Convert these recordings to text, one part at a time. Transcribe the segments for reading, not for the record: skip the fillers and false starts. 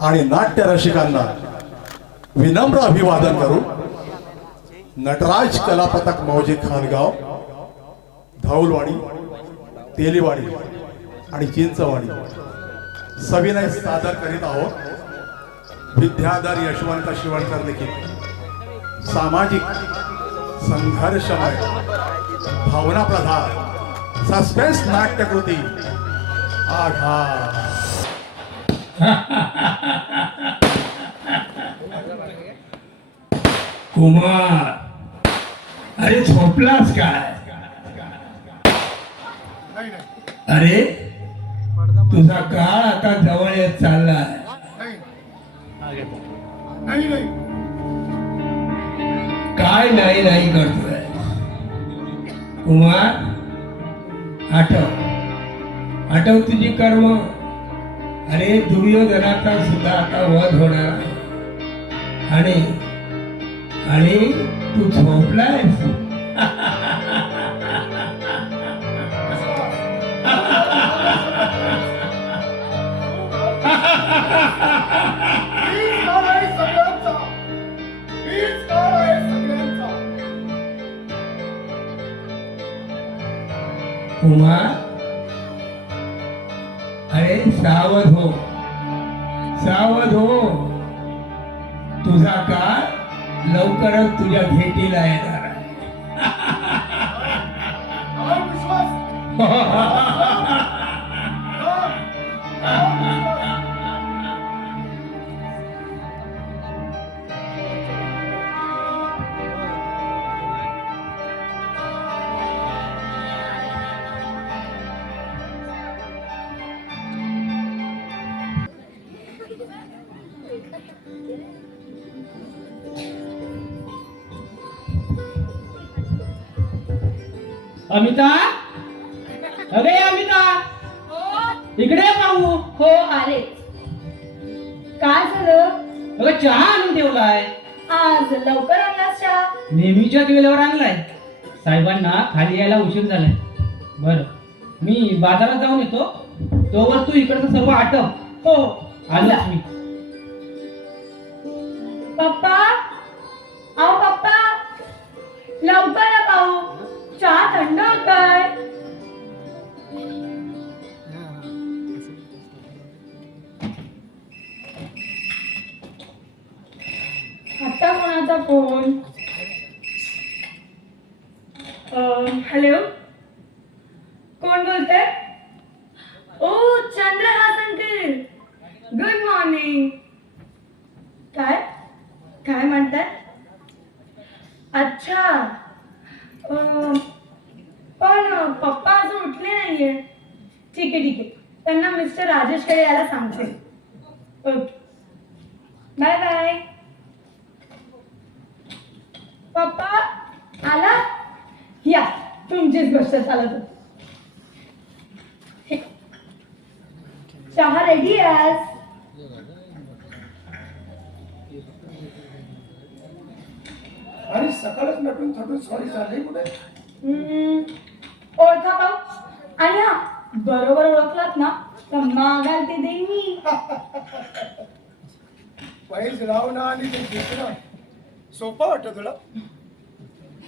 आणि नाट्य रसिकांना विनम्र अभिवादन करू। नटराज कला पथक मौजे खानगाव, धौलवाडी, तेलीवाडी आणि चिंचवाडी सविनय सादर करीत आहोत। विद्याधर यशवंत शिवणकर लिखित सामाजिक संघर्षमय भावना प्रधान सस्पेन्स नाट्यकृती आघात। कुमार, अरे झोपलास काय? अरे तुझा काळ आता जवळ येत चाललाय। काय नाही नाही करतोय कुमार? आठव तुझी कर्म। अरे दुर्योधनाचा सुद्धा आता वध होणार आहे आणि तू झोपलायस। कुमार, अरे सावध हो, सावध हो। तुझा काळ लवकरच तुझ्या भेटीला येणार आहे। अमिता, अरे अमिता, इकडे पाहू। हो आले। काय झालं? अगं चहा आणून ठेवलाय। आज लवकर आणलास चहा? नेहमीच्याच वेळेवर आणलाय। साहेबांना खाली यायला उशीर झालाय। बर, मी बाजारात जाऊन येतो, तोवर तू इकडचं सर्व आटप। हो आलोच मी। पप्पा, आओ पप्पा, लवकर या पाहू, चहा थंड होतोय। आता कोणाचा फोन? हॅलो, कोण बोलतंय? ओ चंद्रहास अंकल, गुड मॉर्निंग। काय काय म्हणताय? अच्छा, पण पप्पा अजून उठले नाहीये। ठीक आहे ठीक आहे, त्यांना मिस्टर राजेशकडे यायला सांगते। Okay, bye bye. पप्पा आला? या, तुमचीच गोष्ट चालत होती। चहा रेडी आहे। आणि सकाळच नटून थटून सॉरी चालले कुठे? ओळखा पाहू, आणि हा बरोबर ओळखलात ना तर मागाल ते देईन मी। पैस लावणं आणि ते जिंकणं सोपं वाटतं तुला?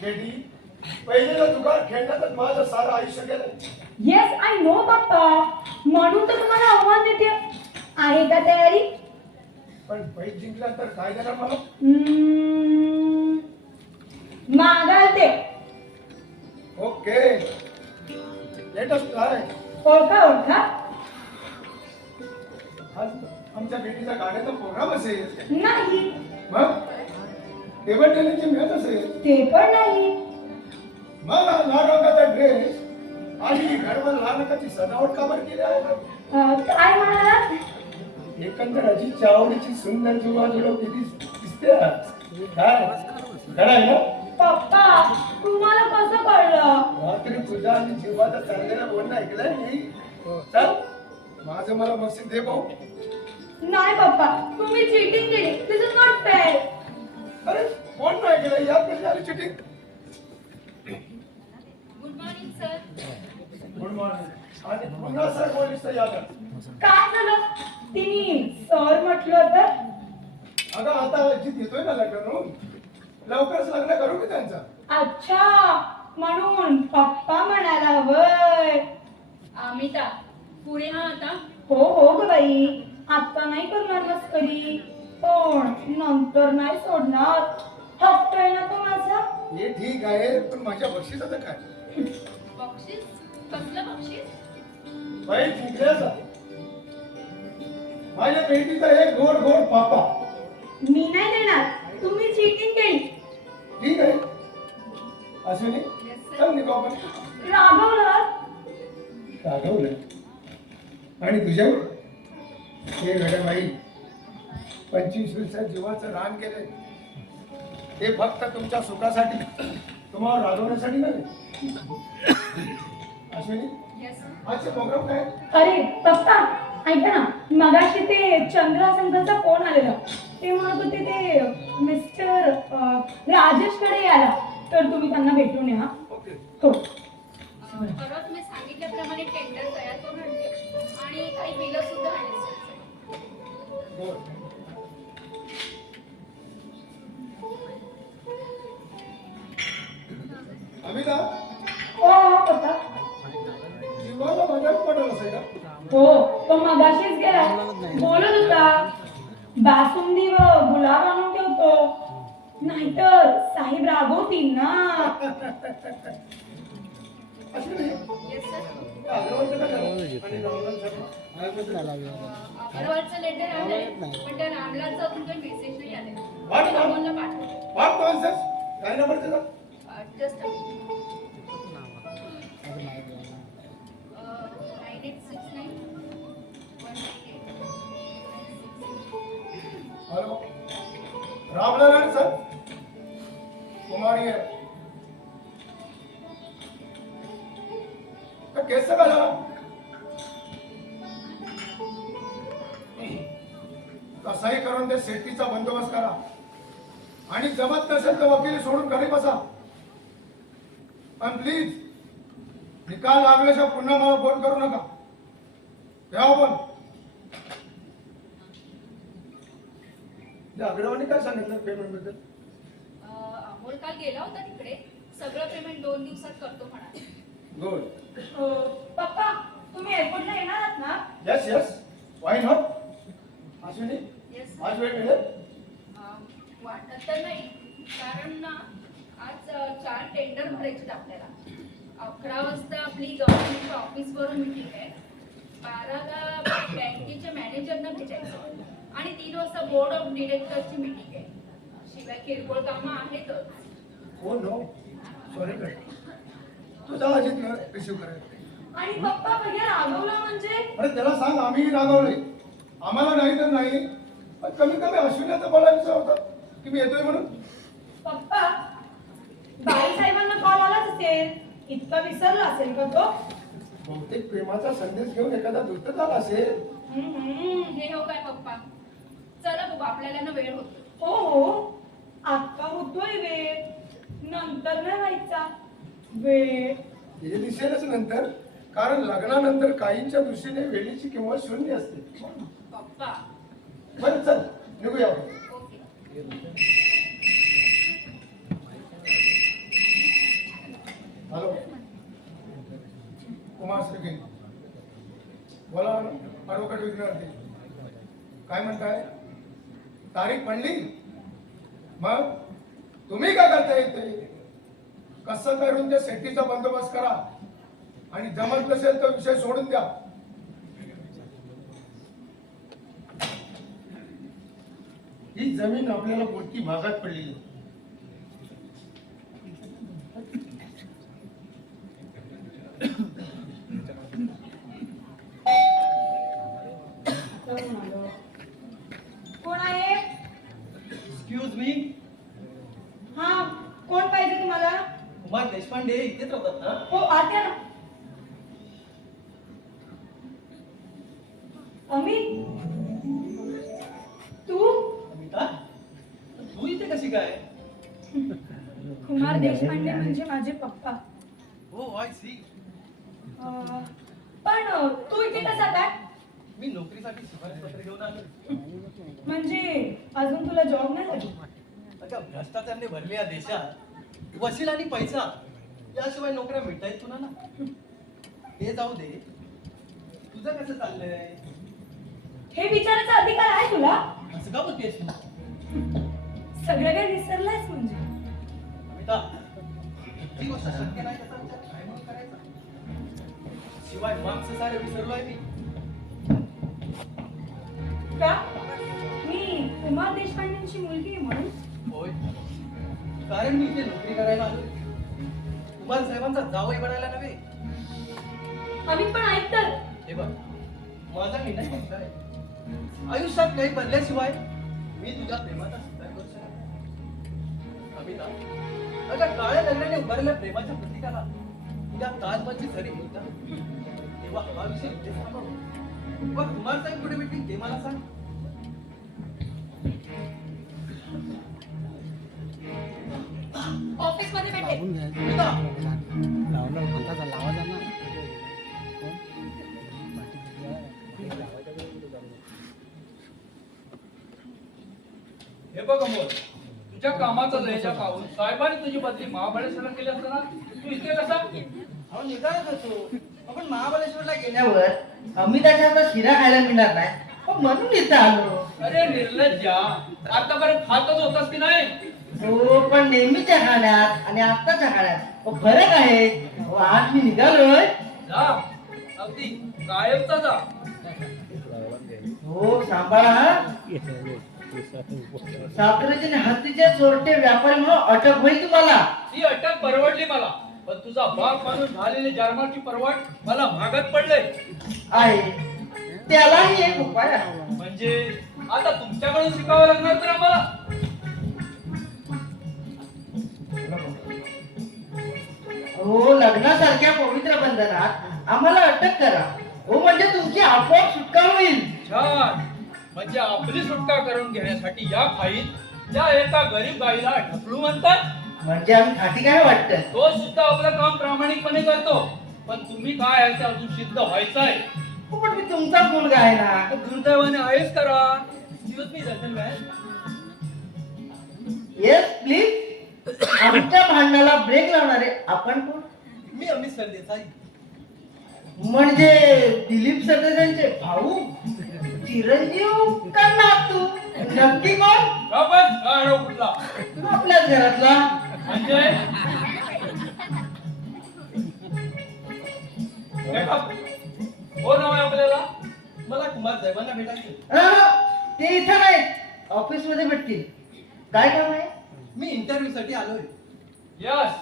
बेटी, पहिलेला जुगार खेळण्यातच माझं सारं आयुष्य गेलं। येस आय नो पप्पा, म्हणून तर तुम्हाला आव्हान देते। आहे का तयारी? पण पैस जिंकला तर काय देणार मला? मागाल ते। ओके, लेटेस्ट काय? ओळखा ओळखा। आज आमच्या बेटीचा गाण्याचा प्रोग्राम असेल। नाही, मग टेबल टेनिसची मॅच असेल। ते पण नाही। मग लाल रंगाचा ड्रेस आणि घरवर लाल रंगाची सजावट का बरं केली आहे? काय म्हणालात? एकंदर अजित चावडीची सुंदर जुळवाजुळव किती दिसते आज। काय खरं आहे ना? पप्पा, तुम्हाला कसं कळलं? रात्री तुझा आणि जीवाचा चाललेला बोलणं ऐकलंय मी। चल, माझं मला बक्षीस दे भाऊ। नाही पप्पा, तुम्ही चीटिंग केली। दिस इज नॉट फेअर। अरे कोण नाही केलं यार? कशी आली cheating? Good morning sir. Good morning. आणि पुन्हा सर बोललीस तर याद काय झालं? तिने सर म्हटलं म्हटलं तर अगं आता जित येतोय ना लग्न करून लवकरच लग्न करू की त्यांचं. अच्छा म्हणून पप्पा म्हणाला वय. अमिता पुढे हा आता. हो हो ग बाई, आता नाही करणार मस्करी, पण नंतर नाही सोडणार. हप्तोय ना तो माझा. हे ठीक आहे पण माझ्या बक्षिसाचं काय? बक्षीस? कसलं बक्षीस? बाई जिंकल्याचा माझ्या बेटीचा एक गोड गोड पापा. मी नाही देणार, तुम्ही चीटिंग केली. ठीक आहे अश्विनी चल निघू आपण. रागवलं. रागवलं आणि तुझ्यावर हे घडबाई 25 वर्षात जीवाचं रान केलंय. हे फक्त तुमच्या सुखासाठी तुम्हाला रागवण्यासाठी नाही. अश्विनी येस आजचे प्रोग्राम काय? अरे पप्पा ऐका ना, मगाशी ते चंद्रा संघाचा फोन आलेला. ते म्हणत होते ते मिस्टर राजेशकडे यायला, तर तुम्ही त्यांना भेटून या. ओके हो. परवा तुम्ही सांगितल्याप्रमाणे टेंडर तयार करून आणले आणि काही बिलं सुद्धा आणली. गुड. अमिता हो हो पप्पा. जीवाला मजाक पडलं असेल का? हो तो मगाशीच गेला. बोलत होता बासुंदी व गुलाब आणून ठेवतो, नाहीतर साहेब रागवतील ना. Ashwini yes sir. अग्रवालचं काय झालं? आणि रामलाल शर्मा? अग्रवालचं लेटर आलंय पण त्या रामलालचा अजून काही मेसेज नाही आले. What? रामोलला पाठव. What nonsense? काय नंबर त्याचा? जस्ट 9869 हॅलो रामलाल सर कुमारी आहे. तर केस का झाला? कसाही करून ते सेफ्टीचा बंदोबस्त करा आणि जमत नसेल तर वकील सोडून घरी बसा. पण प्लीज निकाल लागल्याशिवाय पुन्हा मला फोन करू नका. तेव्हा पण अग्रवानी काय सांगितलं पेमेंट बद्दल? अमोल काल गेला होता तिकडे. सगळं पेमेंट 2 दिवसात करतो म्हणाले. गुड. पप्पा तुम्ही एअरपोर्टला येणार आहात ना? Yes yes why not. Ashwini yes आज वेळ मिळेल? वाटत तर नाही, कारण ना आज 4 टेंडर भरायचे आपल्याला. 11 वाजता आपली गव्हर्नमेंट ऑफिसवरून मीटिंग आहे. 12ला बँकेच्या मॅनेजरना भेटायचं आणि 3 वाजता बोर्ड ऑफ डिरेक्टरची मीटिंग आहे. शिवाय किरकोळ कामं आहेतच. हो नो सॉरी तुझा अजित रिसिव्ह करायचं. आणि पप्पा भैया रागवला म्हणजे? अरे त्याला सांग आम्ही रागवले. आम्हाला नाही तर नाही, पण कमी कमी अश्विनीचं बोलायचं होतं की मी येतोय म्हणून. पप्पा बाई साहेबांना कॉल आलाच असेल, इतका विसरला असेल का तो? बहुतेक प्रेमाचा संदेश घेऊन एखादा दुष्ट झाला असेल. हे हो काय पप्पा. चला बघू आपल्याला ना वेळ होतो. हो हो आता होतोय वेळ, नंतर नाही व्हायचा वेळ. हे दिसेलच नंतर, कारण लग्नानंतर काहींच्या दृष्टीने वेळेची किंमत शून्य असते. पप्पा बरं चल निघूया. ओके. हॅलो कुमार श्रीगिरी बोला. ॲडव्होकेट विघ्नवर्ती काय म्हणताय? तारीख पडली? मग तुम्ही काय करता येते? कसं करून त्या सेफ्टीचा बंदोबस्त करा आणि जमत नसेल तर विषय सोडून द्या. ही जमीन आपल्याला मोठी भागात पडलेली. कोण आहे? Excuse me. हा कोण पाहिजे तुम्हाला? कुमार देशपांडे इथेच राहतात ना? हो आत्या ना. अमित तू? अमिता तू इथे कशी काय? कुमार देशपांडे म्हणजे माझे पप्पा. हो आय सी. पण तू इथे कसा काय? मी नोकरीसाठी शिफारस पत्र घेऊन आलो. म्हणजे अजून तुला जॉब नाही लागला? अगं भ्रष्टाचाराने भरलेल्या देशात वसील आणि पैसा याशिवाय नोकऱ्या मिळता येत तुला ना. हे जाऊ दे, तुझं कसं चाललंय? हे विचारायचा अधिकार आहे तुला? असं का बोलतेस तू? सगळं काही विसरलायस म्हणजे? अमिता, जी गोष्ट शक्य नाही त्याचा विचार काय म्हणून करायचा? शिवाय मागचं सारे विसरलोय मी. का? मी कुमार देशपांडेंची मुलगी आहे म्हणून? होय, कारण मी इथे नोकरी करायला आलोय. कुमार साहेबांचा जावई बनायला नव्हे. आम्ही पण ऐकतात. हे बघ, माझा निर्णय कोणता आहे? आयुष्यात काही बदल्याशिवाय मी तुझ्या प्रेमाचा स्वीकार करू शकत नाही. अमिता, अगं काळ्या लग्नाने उभारलेल्या प्रेमाच्या प्रतीकाला तुझ्या ताजमहलची झरी येईल का? तेव्हा हा विषय इथेच थांबव. मग कुमार साहेब कुठे भेटतील ते मला सांग. ऑफिस मध्ये भेटेल. अमिता, हे बघ अमोल, तुझ्या कामाचा लयजा पाहून साहेबांनी तुझी बदली महाबळेश्वरला केली असताना तू इथे कसा? अहो निघालच होतो. आपण महाबळेश्वरला गेल्यावर अमिताच्या हातात शिरा खायला मिळणार नाही, मग म्हणून इथं आलो. अरे निर्लज्जा, आतापर्यंत खातच होतास की नाही? हो, पण नेहमीच्या खाण्यात आणि आत्ताच्या खाण्यात फरक आहे. अहो, आज मी निघालोय. जा, अगदी कायमचा जा. हो, सांभाळा हा. साखरेचे आणि हत्तीचे चोरटे व्यापारी म्हणून अटक होईल तुम्हाला. ती अटक परवडली मला, पण तुझा बाप माणूस झालेली जन्माची परवड मला महागात पडले. आहे त्यालाही एक उपाय आहे. म्हणजे आता तुमच्याकडून शिकावं लागणार तर आम्हाला. हो, लग्नासारख्या पवित्र बंधनात आम्हाला अटक करा. हो, म्हणजे तुमची आपोआप सुटका होईल. छान, म्हणजे आपली सुटका करून घेण्यासाठी या फाईत त्या एका गरीब बाईला ढकलू म्हणतात. म्हणजे आम्ही खाटी काय वाटतं? तो सुद्धा आपलं काम प्रामाणिकपणे करतो, पण तुम्ही काय आहे ते अजून सिद्ध व्हायचं आहे. हो, पण मी तुमचाच मुलगा आहे ना. तर दुर्दैवाने आहेच करा. Excuse me, gentlemen. Yes please. आमच्या भांडणाला ब्रेक लावणारे आपण कोण? मी अमित सरदेसाई. म्हणजे दिलीप सरदेसाईंचे भाऊ, चिरंजीव का नातू? नक्की कोण? बाबा, गाढव कुठला? आपल्याच घरातला. म्हणजे हो नाव आहे आपल्याला. मला कुमार साहेबांना भेटायचे. ते इथं नाही, ऑफिस मध्ये भेटतील. काय काम आहे? मी इंटरव्ह्यू साठी आलोय. यस,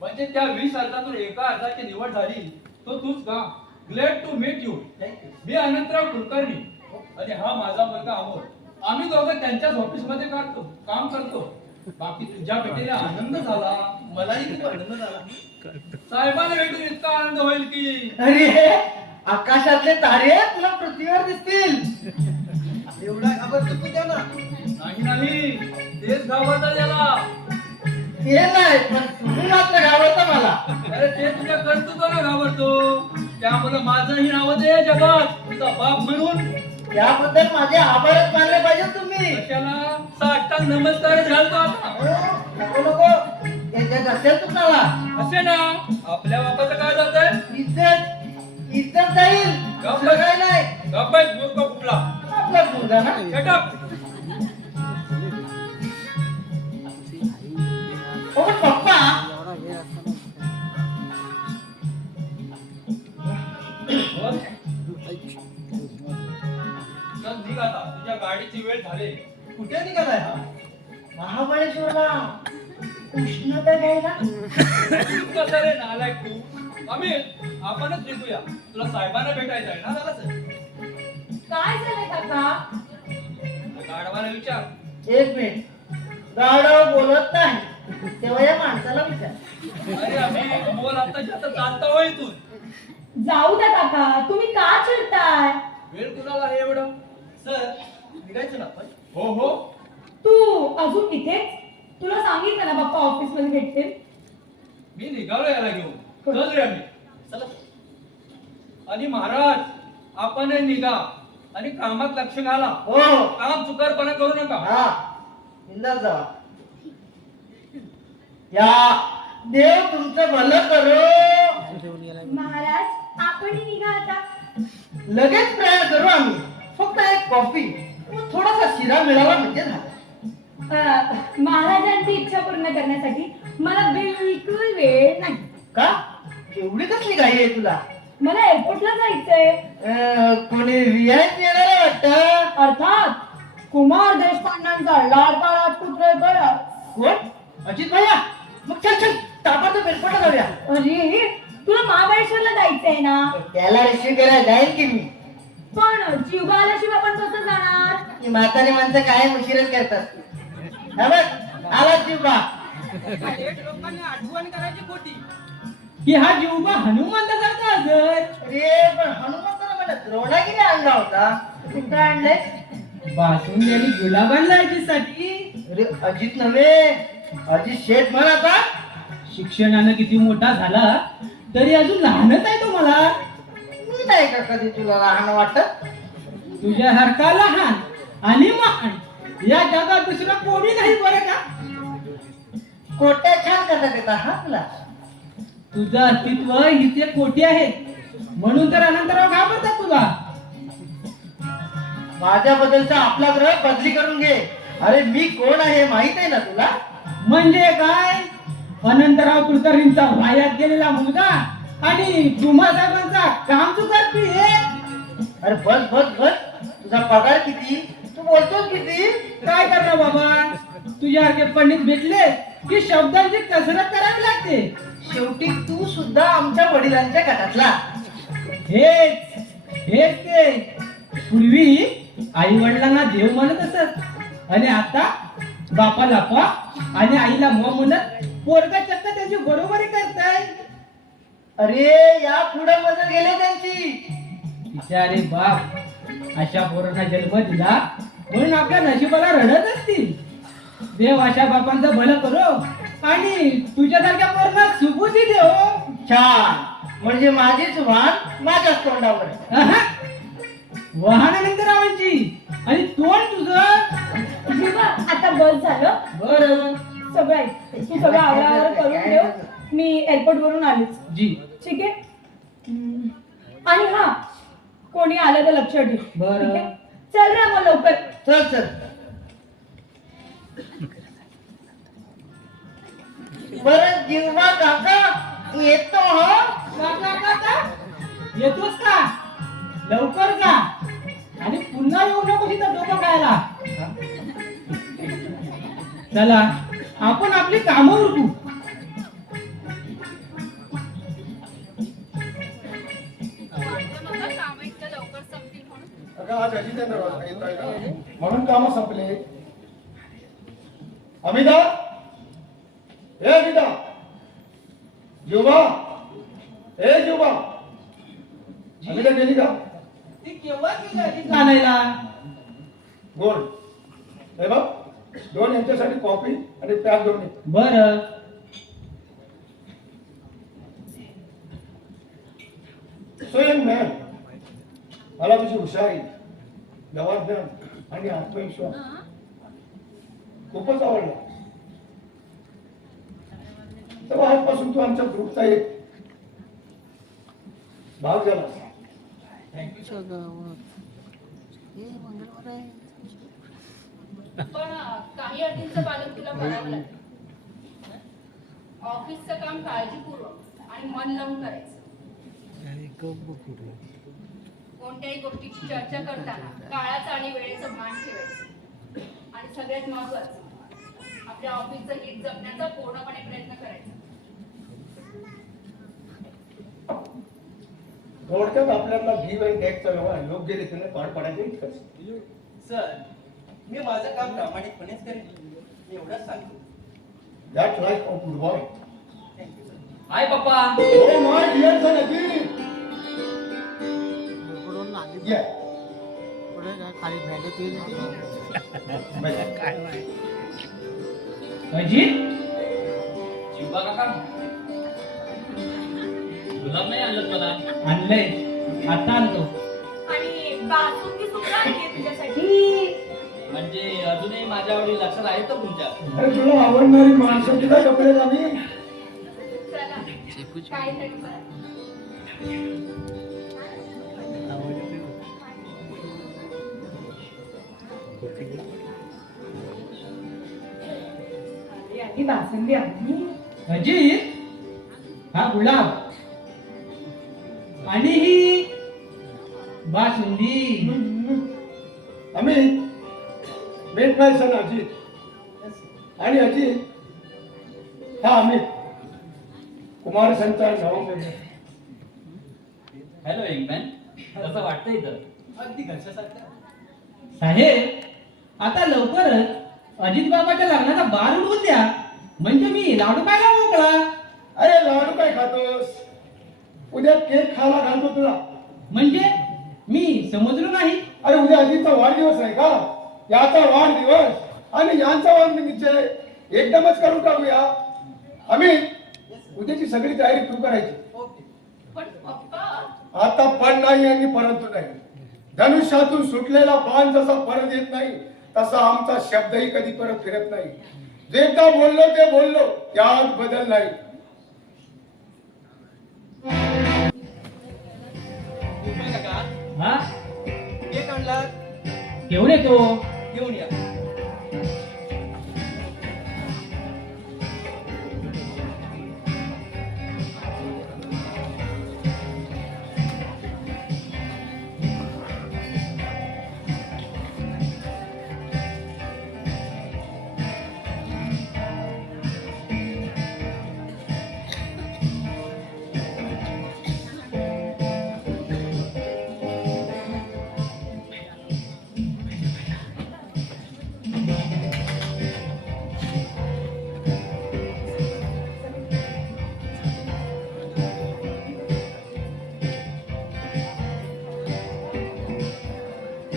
म्हणजे त्या 20 अर्जातून एका अर्जाची निवड झाली तो तूच का? Glad to meet you. Thank you. मी अनंतराव कुलकर्णी आणि हा माझा मुलगा अमोल. आम्ही दोघं त्यांच्याच ऑफिस मध्ये काम करतो. बाकी तुझ्या भेटीला आनंद झाला. मलाही खूप आनंद झाला. साहेबांना भेटून इतका आनंद होईल की अरे, आकाशातले तारे तुला पृथ्वीवर दिसतील. एवढा घाबरतो तू त्यांना? नाही नाही, तेच घाबरता त्याला. हे नाही, पण तुम्ही मात्र घाबरता मला. अरे ते तुझ्या कर्तृत्वाला घाबरतो. त्यामुळे माझंही नाव दे जगात तुझा बाप म्हणून. याबद्दल माझे आभारच मानले पाहिजे तुम्ही. कशाला साष्टांग नमस्कार घालतो आता. नको नको, हे जग असेल तुम्हाला. असे ना, आपल्या बापाचं काय जात आहे? इज्जत इज्जत जाईल. दुसरं काय नाही. गप्पाच मूर्ख कुठला. आपला मुलगा ना. Shut up. हो, पण पप्पा. बोल. चल निघ आता, तुझ्या गाडीची वेळ झाली. कुठे निघालाय हा? महाबळेश्वरला उष्णता घ्यायला. तू कसा रे नालायक तू? अमित, आपणच निघूया. तुला साहेबांना भेटायचं आहे ना? झालं सर. काय झालंय काका? गाढवाला विचार. एक मिनिट. गाढव बोलत नाही, तेव्हा या माणसाला विचार. अरे अमित, बोल आता जास्त चालता हो इथून. जाऊ द्या काका, तुम्ही का चिडताय? वेळ कुणाला आहे एवढं? सर, निघायचं ना आपण? हो हो. तू अजून इथेच? तुला सांगितलं ना पप्पा ऑफिस मध्ये भेटतील. मी निघालो याला घेऊन. चल रे अमित. चला. आणि महाराज, आपणही निघा. आणि कामात लक्ष घाला. हो हो. काम चुकारपणा करू नका. हा बिंदास जावा. या देव तुमचं भलं करो. महाराज आपणही निघा आता. लगेच प्रयाण करू आम्ही. फक्त एक कॉफी व थोडासा शिरा मिळाला म्हणजे झालं. महाराजांची इच्छा पूर्ण करण्यासाठी मला बिलकुल वेळ नाही. का एवढी कसली घाई आहे तुला? मला एअरपोर्टला जायचंय. कोणी व्हीआयपी येणार आहे वाटतं. अर्थात कुमार देशपांड्यांचा लाडका राजपुत्र गया. कोण? अजित भैया. मग चल चल ताबडतोब एअरपोर्टला जाऊया. अरे तुला महाबळेश्वरला जायचंय ना. त्याला रिसीव्ह करायला जाईल की मी. पण जीवबा आल्याशिवाय आपण कसं जाणार? ही म्हातारी माणसं काय उशीरच करतात. हा बघ आला जीवा. लोकांनी आठवण करायची खोटी. की हा जीवबा हनुमंतासारखा असेल. अरे पण हनुमंताला मला द्रोणागिरी आणला होता. कुठं आणलंय? बासुंदी आणि गुलाब आणला अजितसाठी. अरे अजित नव्हे अजित शेठ म्हण आता. शिक्षणानं किती मोठा झाला तरी अजून लहानच आहे तो मला. मी नाही का कधी तुला लहान वाटत. तुझ्यासारखा लहान आणि महान या जगात दुसरा कोणी नाही बरं का. कोट्या छान करतात येतात हा तुला. तुझं अस्तित्व हिचे कोटी आहे म्हणून तर अनंतराव घाबरतात तुला. माझ्याबद्दलचा आपला ग्रह बदली करून घे. अरे मी कोण आहे माहित आहे ना तुला. म्हणजे काय? अनंतराव कुलकर्णींचा वायात गेलेला मुलगा आणि तुम्हा साहेबांचा काम चुकारतोय हे. अरे बस बस बस. तुझा पगार किती? तू बोलतोस किती? काय करणार बाबा? तुझ्यासारखे पंडित भेटले की शब्दांची कसरत करावी लागते. शेवटी तू सुद्धा आमच्या वडिलांच्या गटातला. हेच हेच ते. पूर्वी आई वडिलांना देव म्हणत असत आणि आता बापाला पा आणि आईला म म्हणत पोरगा चक्क त्याची बरोबरी करताय. अरे या पुढे मजल गेले त्यांची. बिचारे बाप अशा पोरांना जन्म दिला म्हणून आपल्या नशिबाला रडत असतील. देव अशा बापांचं भलं करो आणि तुझ्यासारख्या पोरांना सुबुद्धी देव. छान. म्हणजे माझीच वाण माझ्याच तोंडावर आहे. वाहनानंतरावांची आणि तोंड तुझं. जीवा आता बस झालं. बरं सगळं ऐक. तू सगळं आवरावर करून ठेव. मी एअरपोर्ट वरून आलीच. जी ठीक आहे. आणि हा कोणी आलं तर लक्ष ठेव. बरं. ठीक आहे? चल रे मग लवकर. चल चल. बरं जीवा काका येतो हा. काका येतोस का? लवकर जा आणि पुन्हा येऊ नको तिथं डोकं खायला. चला आपण आपली कामं उरकू. काम इतकं लवकर संपतील म्हणून. अगं आज अजितेंद्र वाजता येत आहे ना, म्हणून काम संपले. अमिता हे अमिता. जीवा हे जीवा. अमिता गेली का? ती केव्हा गेली आणायला? गोड हे बघ 2 यांच्यासाठी कॉफी आणि पॅक घेऊन ये. बर स्वयं मॅम मला तुझी हुशारी जबाबदार आणि आत्मविश्वास खूपच आवडला. तेव्हा आजपासून तू आमच्या ग्रुपचा एक भाग झाला. पण काही अटींचं पालन तुला करावं लागेल. ऑफिसचं काम काळजीपूर्वक आणि मन लावून करायचं. कोणत्याही गोष्टीची चर्चा करताना काळाचं आणि वेळेचं भान ठेवायचं. आणि सगळ्यात महत्वाचं आपल्या ऑफिसचं हित जपण्याचा पूर्णपणे प्रयत्न करायचा. थोडक्यात आपल्याला गिव्ह अँड टेकचा व्यवहार योग्य रीतीने पार पाडायचं इतकंच. सर मी माझं काम प्रामाणिकपणेच करेन. मी एवढंच सांगतो. That life of good boy. Thank you sir. Hi papa. Oh my dear son Ajit. ये. अजित जीवा काका गुलाब नाही आणलं मला. आणलंय आता आणतो. आणि बासुंदी सुद्धा आणली तुझ्यासाठी. म्हणजे अजूनही माझ्या आवडी लक्षात आहेत का तुमच्या? अरे तुला आवडणारी माणसं तुला कपडे आम्ही चला काय तरी करा. आणि बासुंदी आणली. अजित हा गुलाब आणि ही बासुंदी. अमित मेट नाही सण अजित आणि अजित हा अमित कुमार संचा नवं. हॅलो यंगमॅन, कसं वाटतंय इथं? अगदी घरच्यासारखं. साहेब आता लवकरच अजित बाबाच्या लग्नाचा बार उडवून द्या, म्हणजे मी लाडू खायला मोकळा. अरे लाडू काय खातोस? उद्या केक खायला घालतो तुला. म्हणजे मी समजलो नाही. अरे उद्या अजितचा वाढदिवस आहे का? याचा वाढदिवस आणि यांचा वाढदिवस एकदमच करून टाकूया. अमित उद्याची सगळी तयारी तू करायची. ओके. पण पप्पा आता पण नाही आणि परंतु नाही. धनुष्यातून सुटलेला बाण जसा परत येत नाही तसा आमचा शब्दही कधी परत फिरत नाही. जे का बोललो ते बोललो, त्यात बदल नाही. गोपाळ काका, हा केक आणला, घेऊन येतो. घेऊन या.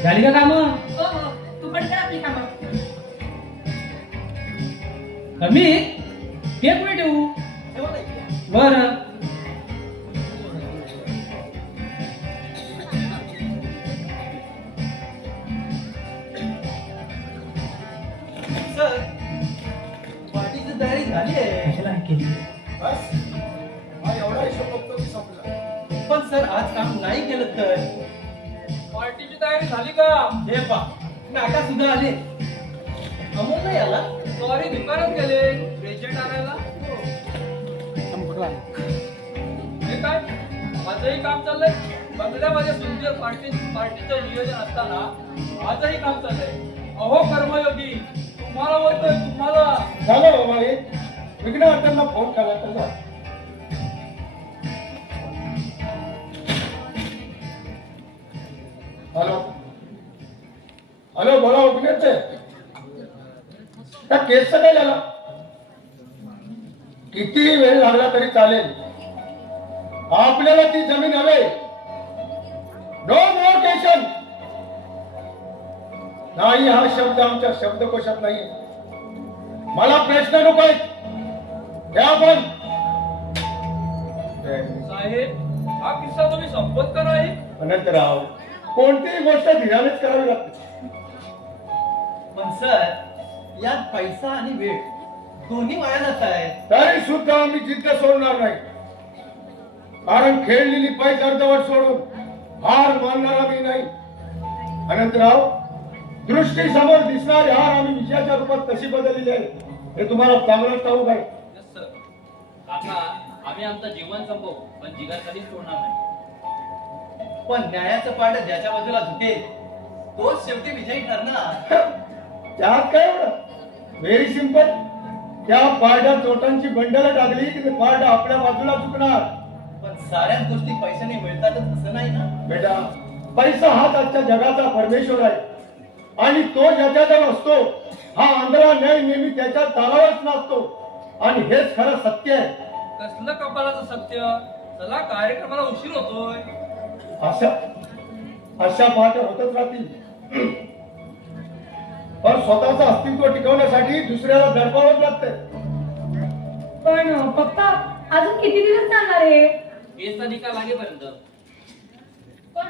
झाली का काम? हो हो, तू पण कर आपली कामं. कमी केक मी ठेवू. ठेवा ना इथे. बर सर, पार्टीची तयारी झाली आहे. बस हा एवढा हिशोब बघतो की संपला. पण सर आज काम नाही केलं तर पार्टीची तयारी झाली का? हे पा काका सुद्धा आले. अमोल नाही आला. सॉरी, दुकानात गेले प्रेझेंट आणायला. हे काय, माझंही काम चाललंय. बंगल्यामध्ये सुंदर पार्टीचं नियोजन असताना आजही काम चाललंय. अहो कर्मयोगी, तुम्हाला बोलतोय तुम्हाला. झालं बाबा हे विघ्नहर्त्यांना फोन करायचा जा. हॅलो हॅलो, बोला विघ्नेश. त्या केसचं काय झालं? कितीही वेळ लागला तरी चालेल. आपल्याला ती जमीन हवे. नो मोर केशन. नाही हा शब्द आमच्या शब्दकोशात नाही. मला प्रश्न नको आहेत. द्या पण. साहेब, हा किस्सा तुम्ही संपत का नाही? अनंतराव, कोणतीही गोष्ट धीरानेच करावी लागते. पण सर यात पैसा आणि वेळ दोन्ही वाया जात आहे. तरी सुद्धा आम्ही जिद्द सोडणार नाही. कारण खेळलेली पैस अर्धवट सोडून हार मानणारा मी नाही. अनंतराव, दृष्टी समोर दिसणारी हार आम्ही विजयाच्या रूपात कशी बदललेली आहे हे तुम्हाला चांगलंच ठाऊक आहे. Yes, sir. काका, आम्ही आमचं जीवन संपवू, पण जिगर कधीच सोडणार नाही. पण न्यायाचं पारड ज्याच्या बाजूला झुकेल तोच शेवटी विजयी ठरणार. त्यात काय एवढं? Very simple. त्या पारड्यात चोटांची बंडल टाकली की ते पारड आपल्या बाजूला चुकणार. पण साऱ्याच गोष्टी पैशाने मिळतातच असं नाही ना. बेटा, पैसा हाच आजच्या जगाचा परमेश्वर आहे आणि तो ज्याच्याजवळ असतो हा आंधळा न्याय नेहमी त्याच्या तालावरच नसतो. आणि हेच खरं सत्य आहे. कसलं कपालाचं सत्य? चला, कार्यक्रमाला उशीर होतोय. अशा पाठ होतच राहतील. पण स्वतःचं अस्तित्व टिकवण्यासाठी दुसऱ्याला दडपावंच लागतंय. पण पप्पा अजून किती दिवस चालणार आहे? केसचा निकाल लागेपर्यंत. पण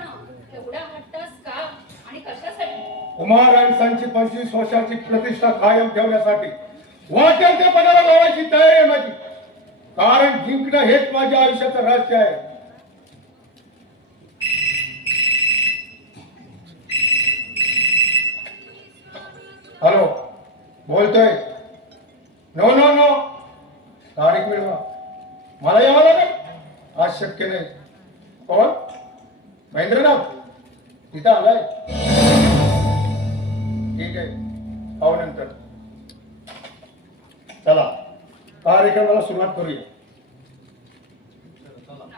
एवढा हट्टास का आणि कशासाठी? कुमार अँड सनची 25 वर्षाची प्रतिष्ठा कायम ठेवण्यासाठी वाटेल ते पणाला लावायची तयारी आहे माझी. कारण जिंकणं हेच माझ्या आयुष्याचं रहस्य आहे. हॅलो, बोलतोय. नो नो नो, तारीख मिळवा. मला यावं लागेल. आज शक्य नाही. कोण? महेंद्रनाथ तिथं आलाय. ठीक आहे, पाहू नंतर. चला कार्यक्रमाला सुरुवात करूया.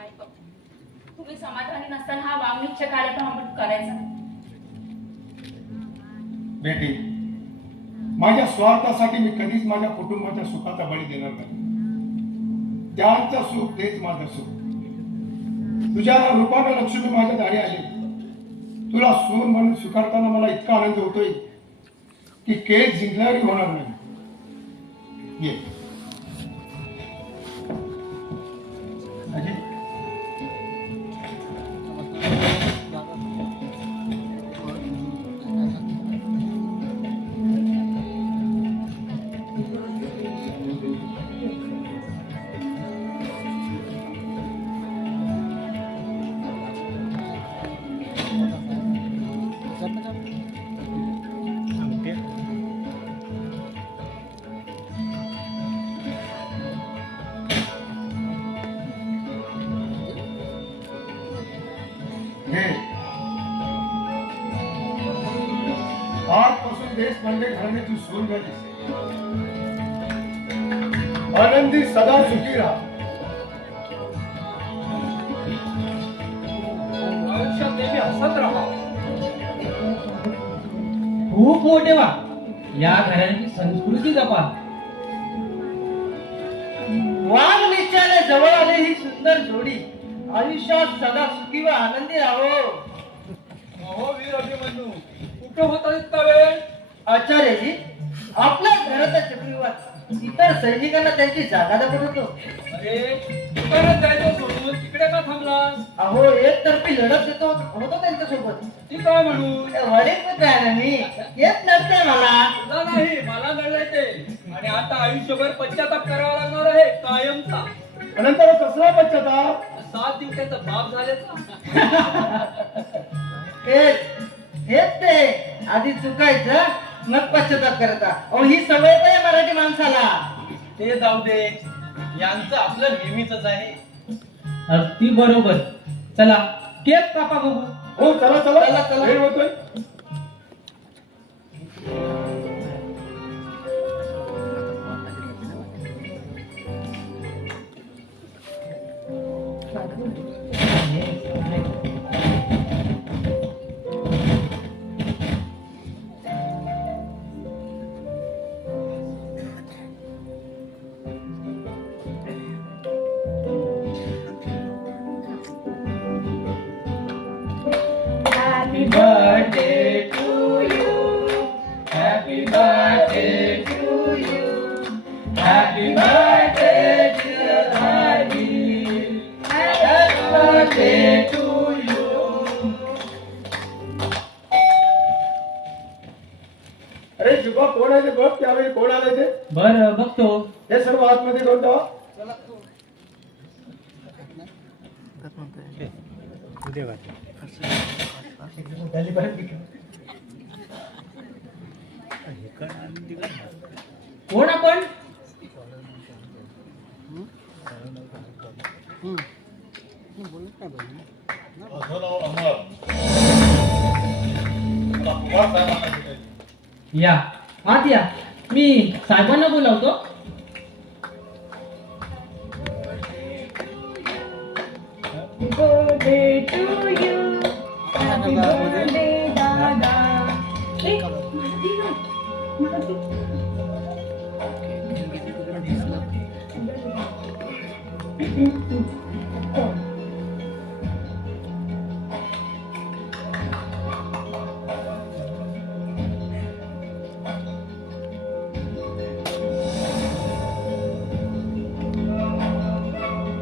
ऐक, तुम्ही समाधानी नसताना हा वांगनिश्चय कार्यक्रम आपण करायचा नाही. बेटी, माझ्या स्वार्थासाठी मी कधीच माझ्या कुटुंबाच्या सुखाचा बळी देणार नाही. त्यांचं सुख तेच माझं सुख. तुझ्या रूपानं लक्ष्मी माझ्या दारी आली. तुला सून म्हणून स्वीकारताना मला इतका आनंद होतोय की केस जिंकल्यावरही होणार नाही. ये अजय, आजपासून देश म्हणजे घराण्याची सून झाली. आनंदी सदा सुखी राहा. आयुष्यात नेहमी हसत राहा. खूप मोठे व्हा. या घराण्याची संस्कृती जपा. वाघ निश्चयाला जवळ आले ही सुंदर जोडी आयुष्यात सदा सुखी व आनंदी राहो. अहो वीर अभिमन्यू, कुठे होता इतका वेळ? आचार्यजी, आपल्या घराचा चक्रीवाद इतर सैनिकांना त्यांची जागा दाखवत होतो. अरे दुकानात जायचं सोडून तिकडे का थांबलास? अहो एक तर्फी लढत देतो होतो त्यांच्यासोबत. ती काय म्हणू? वडील पुत्र आहे ना मी, येत नसते मला. तुला नाही, मला नडलंय ते. आणि आता आयुष्यभर पश्चाताप करावा लागणार आहे कायमचा. नंतर कसला पश्चाताप? 7 दिवसाचा बाप झाल्याचा. हेच ते आधी चुकायचं मग पश्चाताप करता. अहो ही सवय आहे मराठी माणसाला. ते जाऊ दे, यांचं आपलं नेहमीच आहे. अगदी बरोबर. चला केक कापा बघू. हो चला चला चला, चला. वेळ होतोय. Happy birthday to you. Happy birthday to you. Happy birthday dear Hari. Happy birthday to you. अरे शुभा, कोण आहे ते बघ. त्यावेळी कोण आले ते बर बघतो. हे सर्व आतमध्ये घेऊन जावा. कोण आपण? या आत या. मी साहेबांना बोलावतो. Happy birthday to you. Happy birthday, Dada. Hey,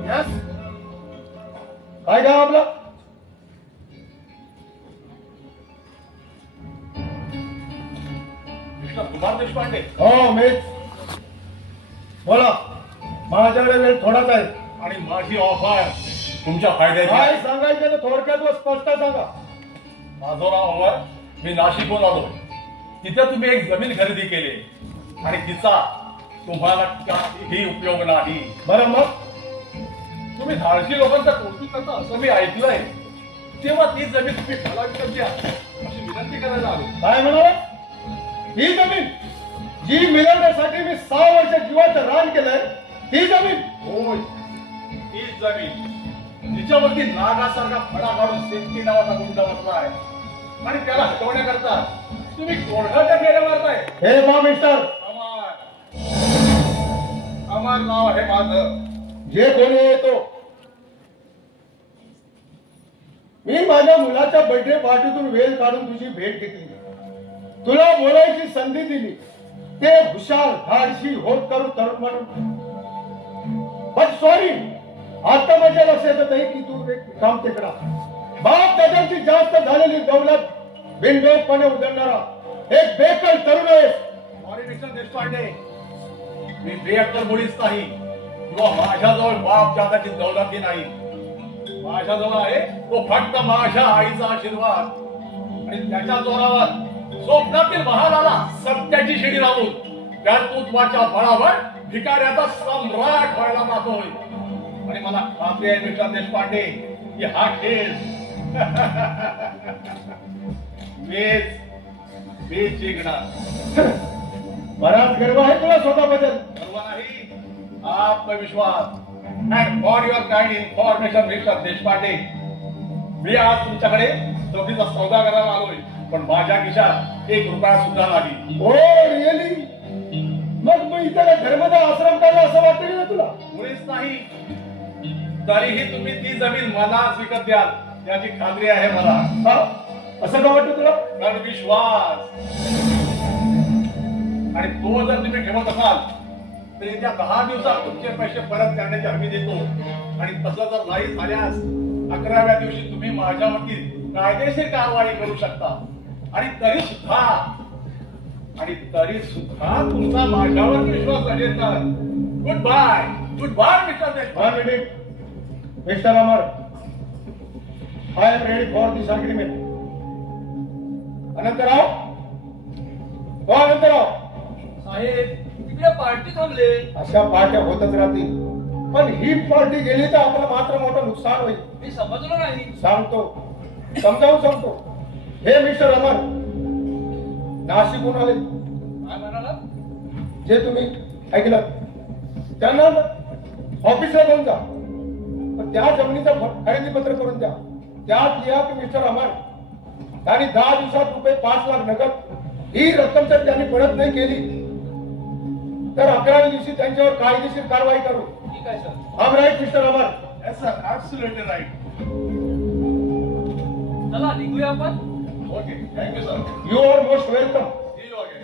yes, काय गाव आपलं? कुमार देशपांडे. हो मीच. बोला. माझ्याकडे वेळ थोडाच आहे. आणि माझी ऑफर तुमच्या फायद्याची काय आहे. सांगायचं तर थोडक्यात व स्पष्ट सांगा. माझं नाव अमर. मी नाशिकहून आलो. तिथे तुम्ही एक जमीन खरेदी केली आणि तिचा तुम्हाला काहीही उपयोग नाही. बरं मग तुम्ही धाडशी लोकांचा कौतुक करता असं मी ऐकलंय. तेव्हा ती जमीन तुम्ही मला विकत द्या अशी विनंती करायला आलो. काय म्हणाला? ही जमीन जी मिळवण्यासाठी मी 6 वर्ष जीवाचं रान केलंय ती जमीन. होय, तीच जमीन तिच्यावरती नागासारखा फडा काढून सेफ्टी नावाचा गुंडा बसला आहे आणि त्याला हटवण्याकरता तुम्ही कोर्टाच्या फेऱ्या मारताय. हे पहा मिस्टर, अमर अमर नाव आहे माझं. जे कोणी येतो मी माझ्या मुलाच्या बर्थडे पार्टीतून वेळ काढून तुझी भेट घेतली, तुला बोलायची संधी दिली. ते हुशार धाडशी होत करू तरुण म्हणून. बट सॉरी, आता माझ्या लक्षात येत नाही की तू एक काम तिकडा बाप दादांची जास्त झालेली दौलत बिनडोकपणे उधळणारा एक बेकल तरुण आहे. सॉरी मिस्टर देशपांडे, मी बेअक्कल मुळीच नाही किंवा माझ्याजवळ बाप दादाची दौलती नाही. माझ्याजवळ आहे तो फक्त माझ्या आईचा आशीर्वाद आणि त्याच्या जोरावर स्वप्नातील महालाला सत्याची शिडी लावून कर्तृत्वाच्या बळावर भिकाऱ्याचा सम्राट व्हायला पाहतोय. आणि मला खात्री आहे मिस्टर देशपांडे की हा खेळ मीच जिंकणार. बराच गर्व आहे तुला स्वतःबद्दल. सर्व नाही, आत्मविश्वास. And for your kind information mister Deshpande, मी आज तुमच्याकडे जमिनीचा सौदा करायला आलोय, पण माझ्या खिशात 1 रुपया सुद्धा नाही. हो रिअली? मग तू इथे धर्मदा आश्रम काढला असं वाटतं ना तुला? मुळीच नाही. तरीही तुम्ही ती जमीन मलाच विकत द्याल याची खात्री आहे मला. हा? असं का वाटतं तुला? कारण विश्वास. आणि तो जर तुम्ही ठेवत असाल तर येत्या 10 दिवसात तुमचे पैसे परत करण्याची हमी देतो. आणि तसं जर नाही झाल्यास 11व्या दिवशी तुम्ही माझ्यावरती कायदेशीर कारवाई करू शकता. आणि तरी सुद्धा तुमचा माझ्यावर विश्वास असेल तर goodbye mister Deshpande. 1 minute mister Amar, I am ready for this agreement. Anantrao, हो अनंतराव, साहेब तिकडे पार्टी थांबले. अशा पार्ट्या होतच राहतील, पण ही पार्टी गेली तर आपलं मात्र मोठं नुकसान होईल. मी समजलो नाही. समजावून सांगतो. हे मिस्टर अमर, नाशिकहून आले. काय म्हणाला? जे तुम्ही ऐकलं त्यांना ऑफिसला जाऊन जा, पण त्या जमिनीचं खरेदी पत्र करून द्या. त्यात लिहा की मिस्टर अमर त्यांनी 10 दिवसात रुपये 5 लाख नगद ही रक्कम जर त्यांनी परत नाही केली तर 11व्या दिवशी त्यांच्यावर कायदेशीर कारवाई करू. ठीक आहे सर. आम राईट मिस्टर अमर? Yes, sir. Absolutely right. चला निघूया आपण. Okay. Thank you, sir. You are most welcome. See you again.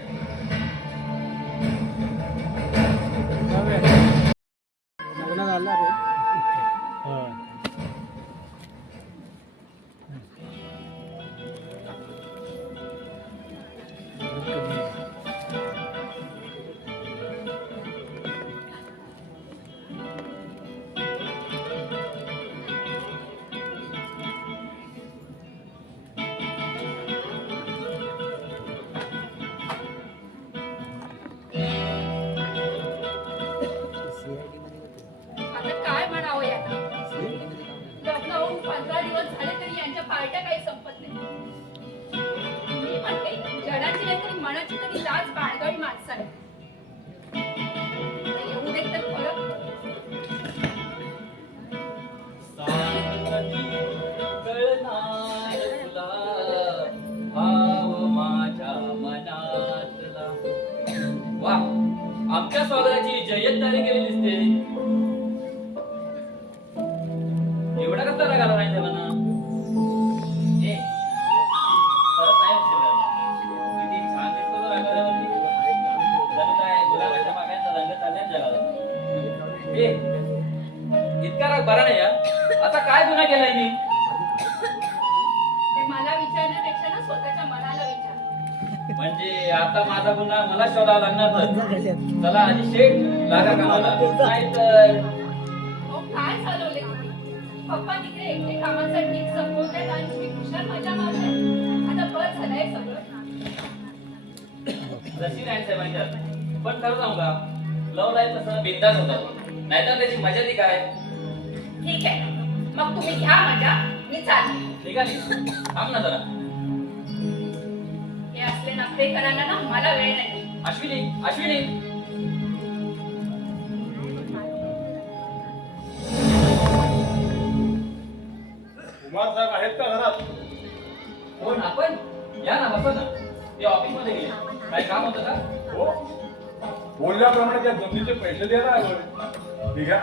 आता काय म्हणावं यांना? लग्न होऊन 15 दिवस झाले तरी यांच्या पार्ट्या काही संपत नाही. मी म्हणते जडाची नाही तरी मनाची तरी लाज बाळगावी माणसाला. येऊ दे तर खरं. कळणार तुला भाव माझ्या मनातला. वा, आमच्या स्वागताची जय्यतदारी केली दिसते. एवढा कसा राग आला नाही म्हणा? परत नाही उशीर झाला. किती छान दिसतो तो रागावरती. जणू काय गुलाबाच्या पाकळ्यांचा रंग चाललाय जगाला. इतका राग बरा नाही यार. आता काय गुन्हा केलाय मी? ते मला विचारण्यापेक्षा ना स्वतःच्या मनाला विचार. म्हणजे आता माझा गुन्हा मला शोधावा लागणार तर. चला आधी शेठ लागा कामाला, नाहीतर काय चालवले तुम्ही? पप्पा तिकडे एकटे कामासाठी संपवतायत आणि तुम्ही कुशाल मजा मारताय. आता बस झालंय सगळं. जशी नाही साहेबांच्या, पण खरं सांगू का, लव लाईफ तसं बिंदास होतं, नाहीतर त्याची मजा ती काय. ठीक आहे, मग तुम्ही घ्या मजा, मी चालले. निघाली थांब ना जरा. हे असले नखरे करायला ना मला वेळ नाही. अश्विनी अश्विनी कुमार साहेब आहेत का घरात? कोण आपण? या ना बसा ना. ते ऑफिस मध्ये गेले. काय काम होतं का? हो, बोलल्याप्रमाणे त्या जमिनीचे पैसे द्यायला आलोय. ठीक आहे,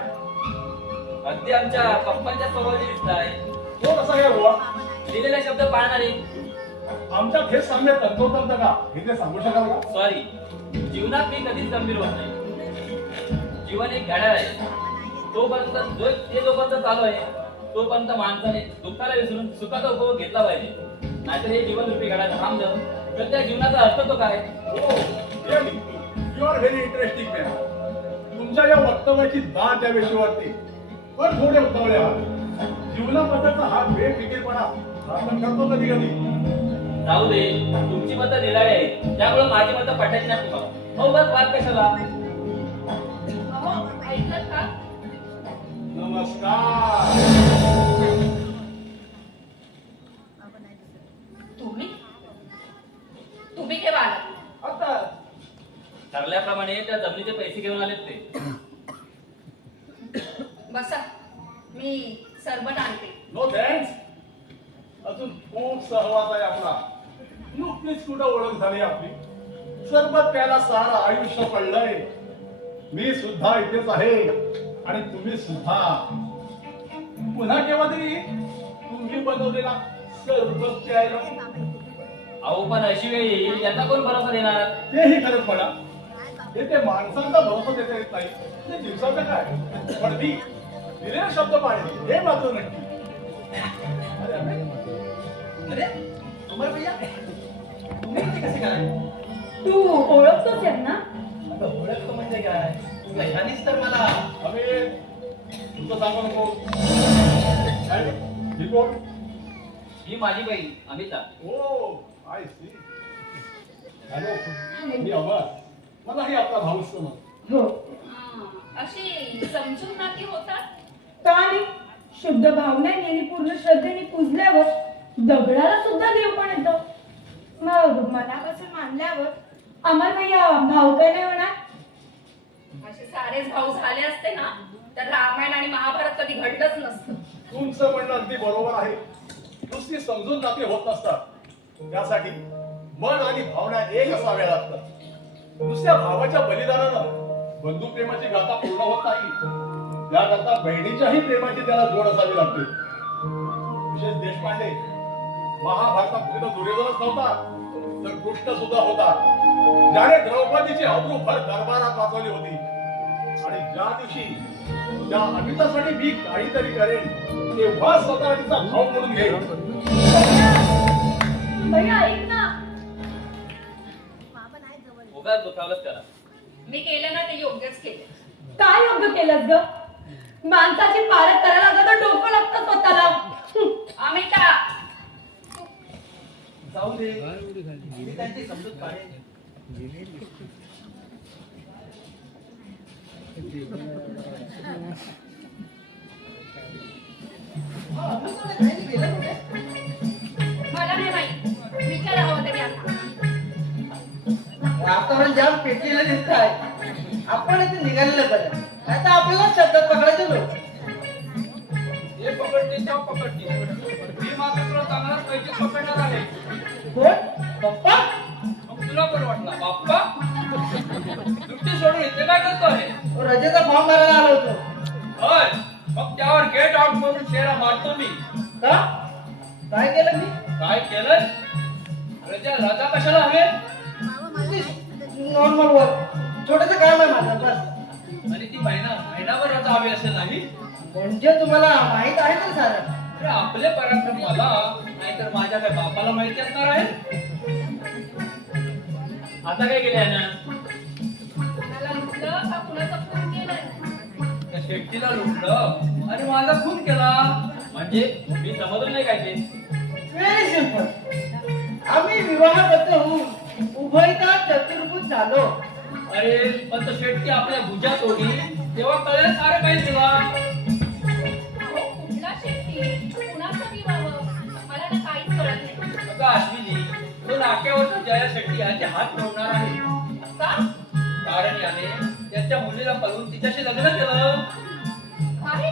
अगदी आमच्या पप्पांच्या स्वभावाची दिसत आहे. तो कसा काय बुवा? दिलेले शब्द पाळणारे. आमच्यात हे सांगणे तंतोतंत का हे ते सांगू शकाल का? सॉरी, जीवनात मी कधीच गंभीर होत नाही. जीवन एक घड्याळ आहे. जोपर्यंत चालू आहे तोपर्यंत माणसाने दुःखाला विसरून सुखाचा उपभोग घेतला पाहिजे. नाहीतर हे जीवन रूपी घड्याळ थांबलं तर त्या जीवनाचा अर्थ तो काय? You are very interesting man. तुमच्या या वक्तव्याची दाट त्या विषयावरती पण थोडे उतावळे आहात. जीवनाबद्दलचा हा बेफिकीरपणा आपण करतो कधी कधी. राहू दे, तुमची मतं निराळी आहे, त्यामुळे माझी मतं पटायची नाही तुम्हाला. हो बस वाद कशाला? अहो, ऐकलं का? नमस्कार. तुम्ही केव्हा आला? आता ठरल्याप्रमाणे त्या जमिनीचे पैसे घेऊन आलेत ते. बसा, मी सरबत आणते. No thanks. अजून खूप सहवास आहे आपला. नुकतीच कुठं ओळख झाली आपली. सरबत प्यायला सारं आयुष्य पडलंय. मी सुद्धा इथेच आहे आणि तुम्ही सुद्धा. पुन्हा केव्हा तरी तुम्ही बनवलेला सरबत प्यायला. अहो पण अशी वेळ येईल याचा कोण भरोसा देणार? तेही खरंच म्हणा. हे ते माणसांचा भरोसा देता येत नाही, ते दिवसाचं काय. पण मी दिलेला शब्द पाळले हे मात्र नक्की. अरे अरे, अरे कुमार भैया, तुम्ही इथे कसे काय? तू ओळखतोच आहे ना? आता ओळखतो म्हणजे काय? तुला ह्यानीच तर मला अबे, तुमचं सांगू नको. काय? ही कोण? ही माझी बहीण अमिता. ओ आय सी. हॅलो, मी अमर. मलाही आपला भाऊ समज. हो. अशी समजून नाती होतात. का नाही? शुद्ध भावनेने आणि पूर्ण श्रद्धेने पूजल्यावर दगडाला सुद्धा देव पण येतो. मग मनापासून मानल्यावर अमर भैया भाऊ काय नाही होणार? असे सारेच भाऊ झाले असते ना तर रामायण आणि महाभारत कधी घडलंच नसतं. तुमचं म्हणणं अगदी बरोबर आहे. नुसती समजून नाते होत नसतात. त्यासाठी मन आणि भावना एक असाव्या लागतात. नुसत्या भावाच्या बलिदानानं बंधुप्रेमाची गाथा पूर्ण होत नाही. त्याकरता बहिणीच्याही प्रेमाची त्याला जोड असावी लागते. विशेष देशपांडे महाभारतात फक्त दुर्योधनच नव्हता तर कृष्ण सुद्धा होता, ज्याने द्रौपदीची अब्रूभर दरबारात वाचवली होती. आणि ज्या दिवशी त्या अमितासाठी मी काहीतरी करेन तेव्हा स्वतः तिचा भाव म्हणून घेईन. भैया ऐक ना. उगाच दुखावलंच करा. मी केलं ना ते योग्यच केलं. काय योग्य केलंस ग? माणसाची पारख करायला लागलं तर डोकं लागतं स्वतःला. अमिता, जाऊ दे, मी त्यांची समजूत काढेन. मला नाही माहित. विचारा हवं तरी आता. वातावरण जाम पेटलेलं दिसत आहे. आपण इथे निघालेलं बरं. आता आपल्याला शब्दात पकडायचं लोक. हे पकडते त्या पकडते. मी मात्र तुला चांगलाच पैसे पकडणार आहे. कोण? पप्पा? मग तुला पण वाटला बाप्पा दुट्टी सोडून इथे काय करतोय? रजेचा फॉर्म भरायला आलो होतो. होय, मग त्यावर गेट आउट म्हणून शेरा मारतो मी. का? काय केलं मी? काय केलं? रजा कशाला हवे? Normal work. छोटस काम आहे माझं बस. आणि ती महिनाभर रजा हवी असे नाही. म्हणजे तुम्हाला माहित आहे ना सारं? अरे आपले पराक्रम मला नाहीतर माझ्या काय बापाला माहिती असणार आहे. आता काय केलं यानं? कोणाला लुटलं का कुणाचा फोन केलाय? त्या शेट्टीला लुटलं आणि माझा खून केला. म्हणजे मी समजलं नाही काय ते. Very simple. आम्ही विवाहबद्ध होऊन उभयता चतुर्भुज झालो. अरे पण तो शेट्टी आपल्या भुजा तोडी तेव्हा कळलं सारं काही तुला. अहो कुठला शेट्टी कुणाचा विवाह मला ना काहीच कळत नाही. अगं अश्विनी, तो नाक्यावरचा जया शेट्टी याचे हात मिळवणार आहे. का? कारण याने त्याच्या मुलीला पळवून तिच्याशी लग्न केलं. काय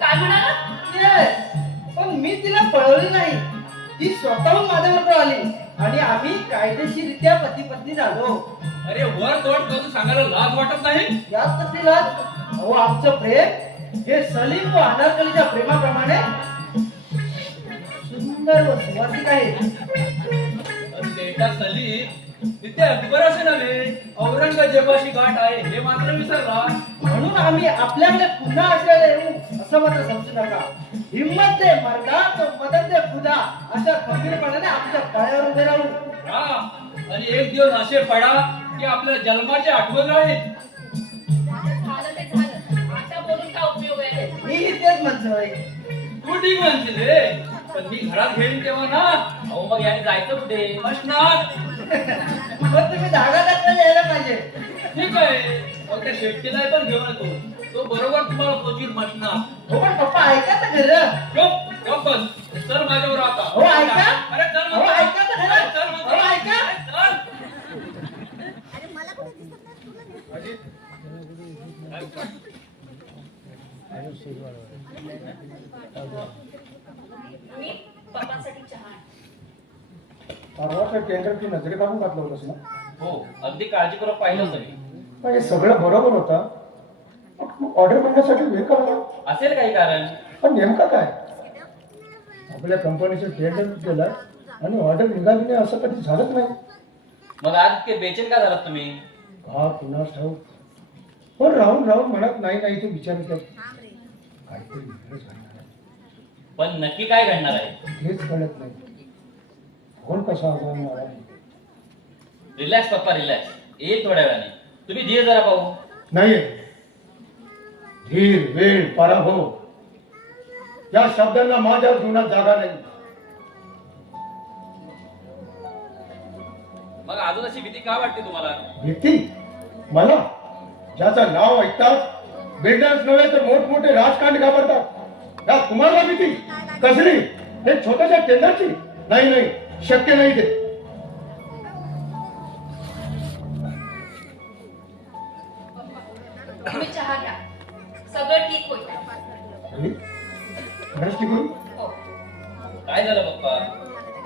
काय म्हणाला? Yes. पण मी तिला पळवली नाही. ती स्वतःहून माझ्याबरोबर आली आणि आम्ही कायदेशीररित्या पती पत्नी झालो. अरे वर तोड करून सांगायला लाज वाटत नाही? यात कसली लाज? अहो आमचं प्रेम हे सलीम व अनारकलीच्या प्रेमाप्रमाणे सुंदर व सुवासिक आहे. डेटा सलीम तिथे अकबर असे नव्हे औरंगजेबाशी गाठ आहे हे मात्र विसरला. म्हणून आम्ही आपल्याकडे पुन्हा असलेले येऊ असं मात्र समजू नका. हिम्मत दे मर्दा तो मदत दे खुदा अशा खंबीरपणाने आमच्या पायावर उभे राहू. हा आणि एक दिवस असे पडा की आपल्या जन्माची आठवण राहील. झालं ते झालं. आता बोलून का उपयोग आहे? मी तेच म्हणतोय. तू ठीक म्हणशील रे, पण मी घरात घेईन तेव्हा ना. अहो मग याने जायचं कुठे? असणार. मग तुम्ही धागा टाकायला यायला पाहिजे. ठीक आहे, मग त्या शेट्टीला पण घेऊन येतो. तो बरोबर तुम्हाला पोचील म्हटणार. हो पण पप्पा ऐका तर खरं. गप गप बस. चल माझ्यावर आता. हो ऐका. अरे चल हो ऐका तर खरं. चल म्हणतो. हो ऐका. चल. मी पप्पांसाठी चहा. परवा टेंडर तू नजरे काढून घातलं होतंस ना? हो अगदी काळजीपूर्वक पाहिलं होतं मी. पण हे सगळं बरोबर होतं. ऑर्डर करण्यासाठी वेळ काढला. असेल काही कारण. पण नेमका काय? आपल्या कंपनीचं टेंडर केलं आणि ऑर्डर निघाली नाही असं कधी झालंच नाही. मग आज इतके बेचैन का झालात तुम्ही? हा पुन्हा ठाऊक. पण राहून राहून म्हणत नाही नाही ते विचारित काहीतरी वेगळंच घडणार आहे. पण नक्की काय घडणार आहे? हेच कळत नाही. फोन कसा आला? रिलॅक्स पप्पा रिलॅक्स. येईल थोड्या वेळाने. तुम्ही धीर जरा पाहू. नाही. धीर वेळ पराभव या शब्दांना माझ्या जीवनात जागा नाही. मग अजून अशी भीती का वाटते तुम्हाला? भीती? मला ज्याचं नाव ऐकताच बिल्डर्स नव्हे तर मोठमोठे राजकारण घाबरतात. या तुम्हाला भीती कसली? हे छोट्याशा टेंडरची? नाही नाही, शक्य नाही ते. तुम्ही चहा घ्या. सगळं ठीक होईल. खरंच ठीक होईल? हो. काय झालं पप्पा?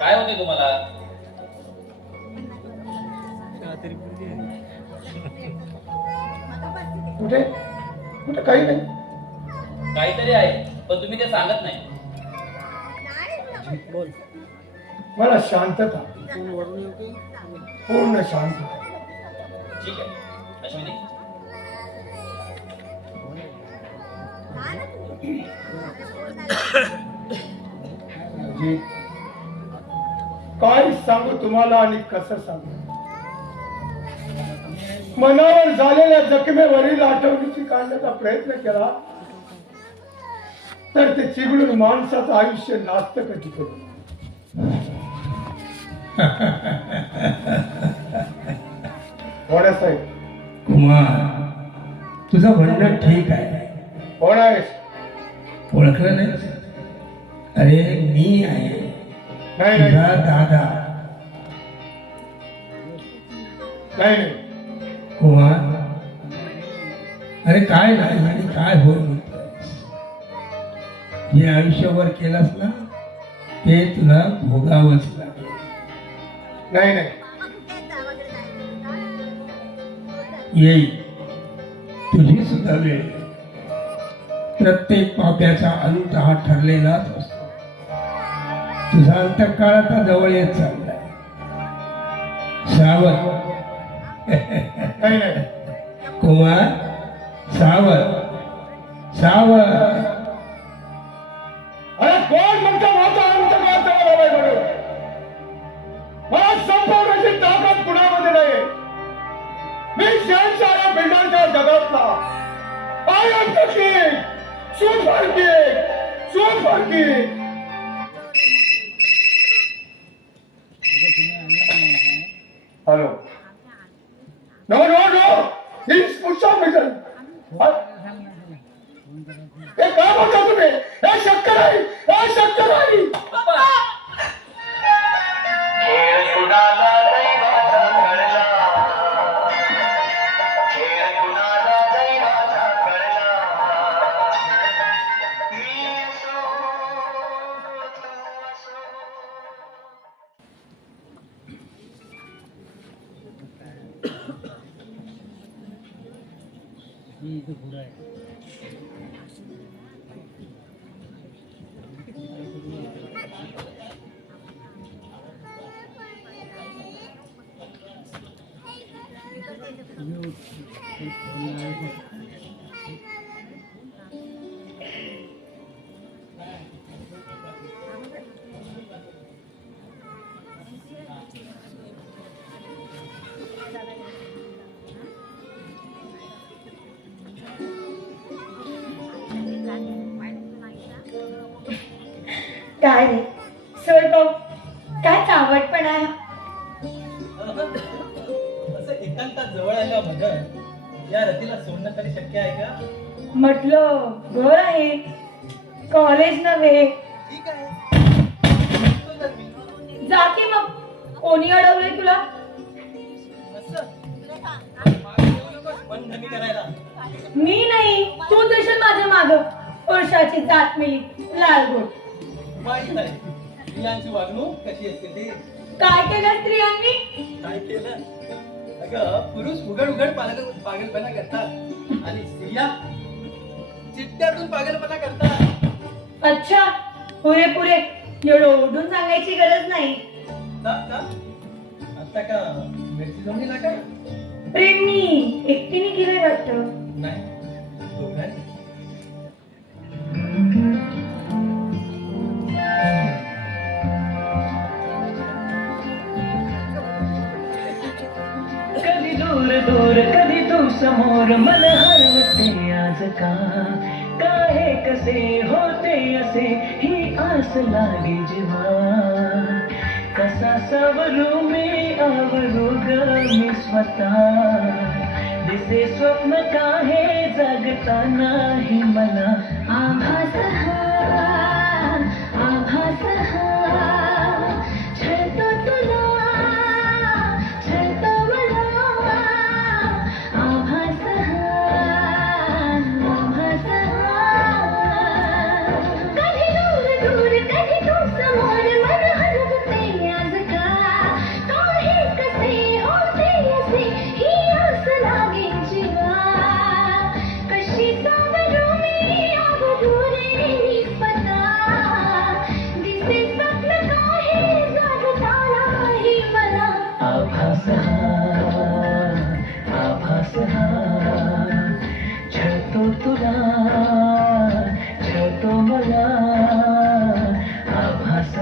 काय होते तुम्हाला? कुठे कुठे काही नाही. काहीतरी आहे पण तुम्ही ते सांगत नाही. मला शांतता, पूर्ण शांतता. ठीक आहे अश्विनी. जी काय सांगू तुम्हाला आणि कसं सांगू? मनावर झालेल्या जखमेवरील आठवणीची काढण्याचा प्रयत्न केला तर ते चिघळून माणसाचं आयुष्य नास्त कधी कधी. साहेब कुमार, तुझं म्हणणं ठीक आहे. कोण आहेस? ओळखलं नाही? अरे मी आहे, नाही नाही तुझा दादा. नाही नाही. कुमार, अरे काय नाही आणि काय होईल? जे आयुष्यभर केलंस ना ते तुला भोगावंच लागेल. नाही नाही. येईल तुझी सुद्धा वेळ. प्रत्येक पाप्याचा अंत हा ठरलेलाच असतो. तुझा अंतकाळ आता जवळ येत चाललाय. सावध. नाही नाही. कुमार, सावध सावध. अरे कोण म्हणतो माझा अंतकाळ जवळ आलाय म्हणून? मला संपवण्याची ताकद कुणामध्ये नाही. मी शहनशाह बिल्डरच्या जगातला I am the king, super king, super king. Hello. No no no, please पुढचा मिटल. हे काय बोलता तुम्ही? हे शक्य नाही, हे शक्य नाही. काय रे सोयभाऊ, काय चावटपणा आहे? असं एकांतात जवळ आल्या बघत या रतीला सोडणं तरी शक्य आहे का? म्हटलं घर आहे, कॉलेज नव्हे. ठीक आहे, निघतो तर मी. जा की मग. कोणी अडवलंय तुला? असं मागे येऊ नकोस मन कमी करायला. मी नाही, तू देशील माझ्या माग. पुरुषाची जात मिली लालगोट. माहित आहे स्त्रियांची वागणूक कशी असते ते. काय केलं स्त्रियांनी? काय केलं? अगं पुरुष उघड उघड पागलपणा करतात आणि स्त्रिया चिट्ट्यातून पागलपणा करतात. अच्छा, पुरे पुरे. एवढं ओढून सांगायची गरज नाही. का? आता का मिरची जमली काय? प्रेम मी एकटीने केलंय वाटतं. नाही, दोघांनी. कधी दूर दूर कधी तू समोर मन हरवते आज का काय कसे होते असे ही आस लागे जेव्हा कसा सवरू मी आवरू ग मी स्वतः दिसे स्वप्न काहे जगता नाही मला आभास छळतो तुला छळतो मला आभास कधी दूर दूर कधी तू समोर मन हरवते आज का काही कसे होते असे ही आस लागे जीवा कशी सावरू मी अवघू रे स्वतः दिसे स्वप्न काही जागता नाही मला आभास छळतो तुला छळतो मला आभास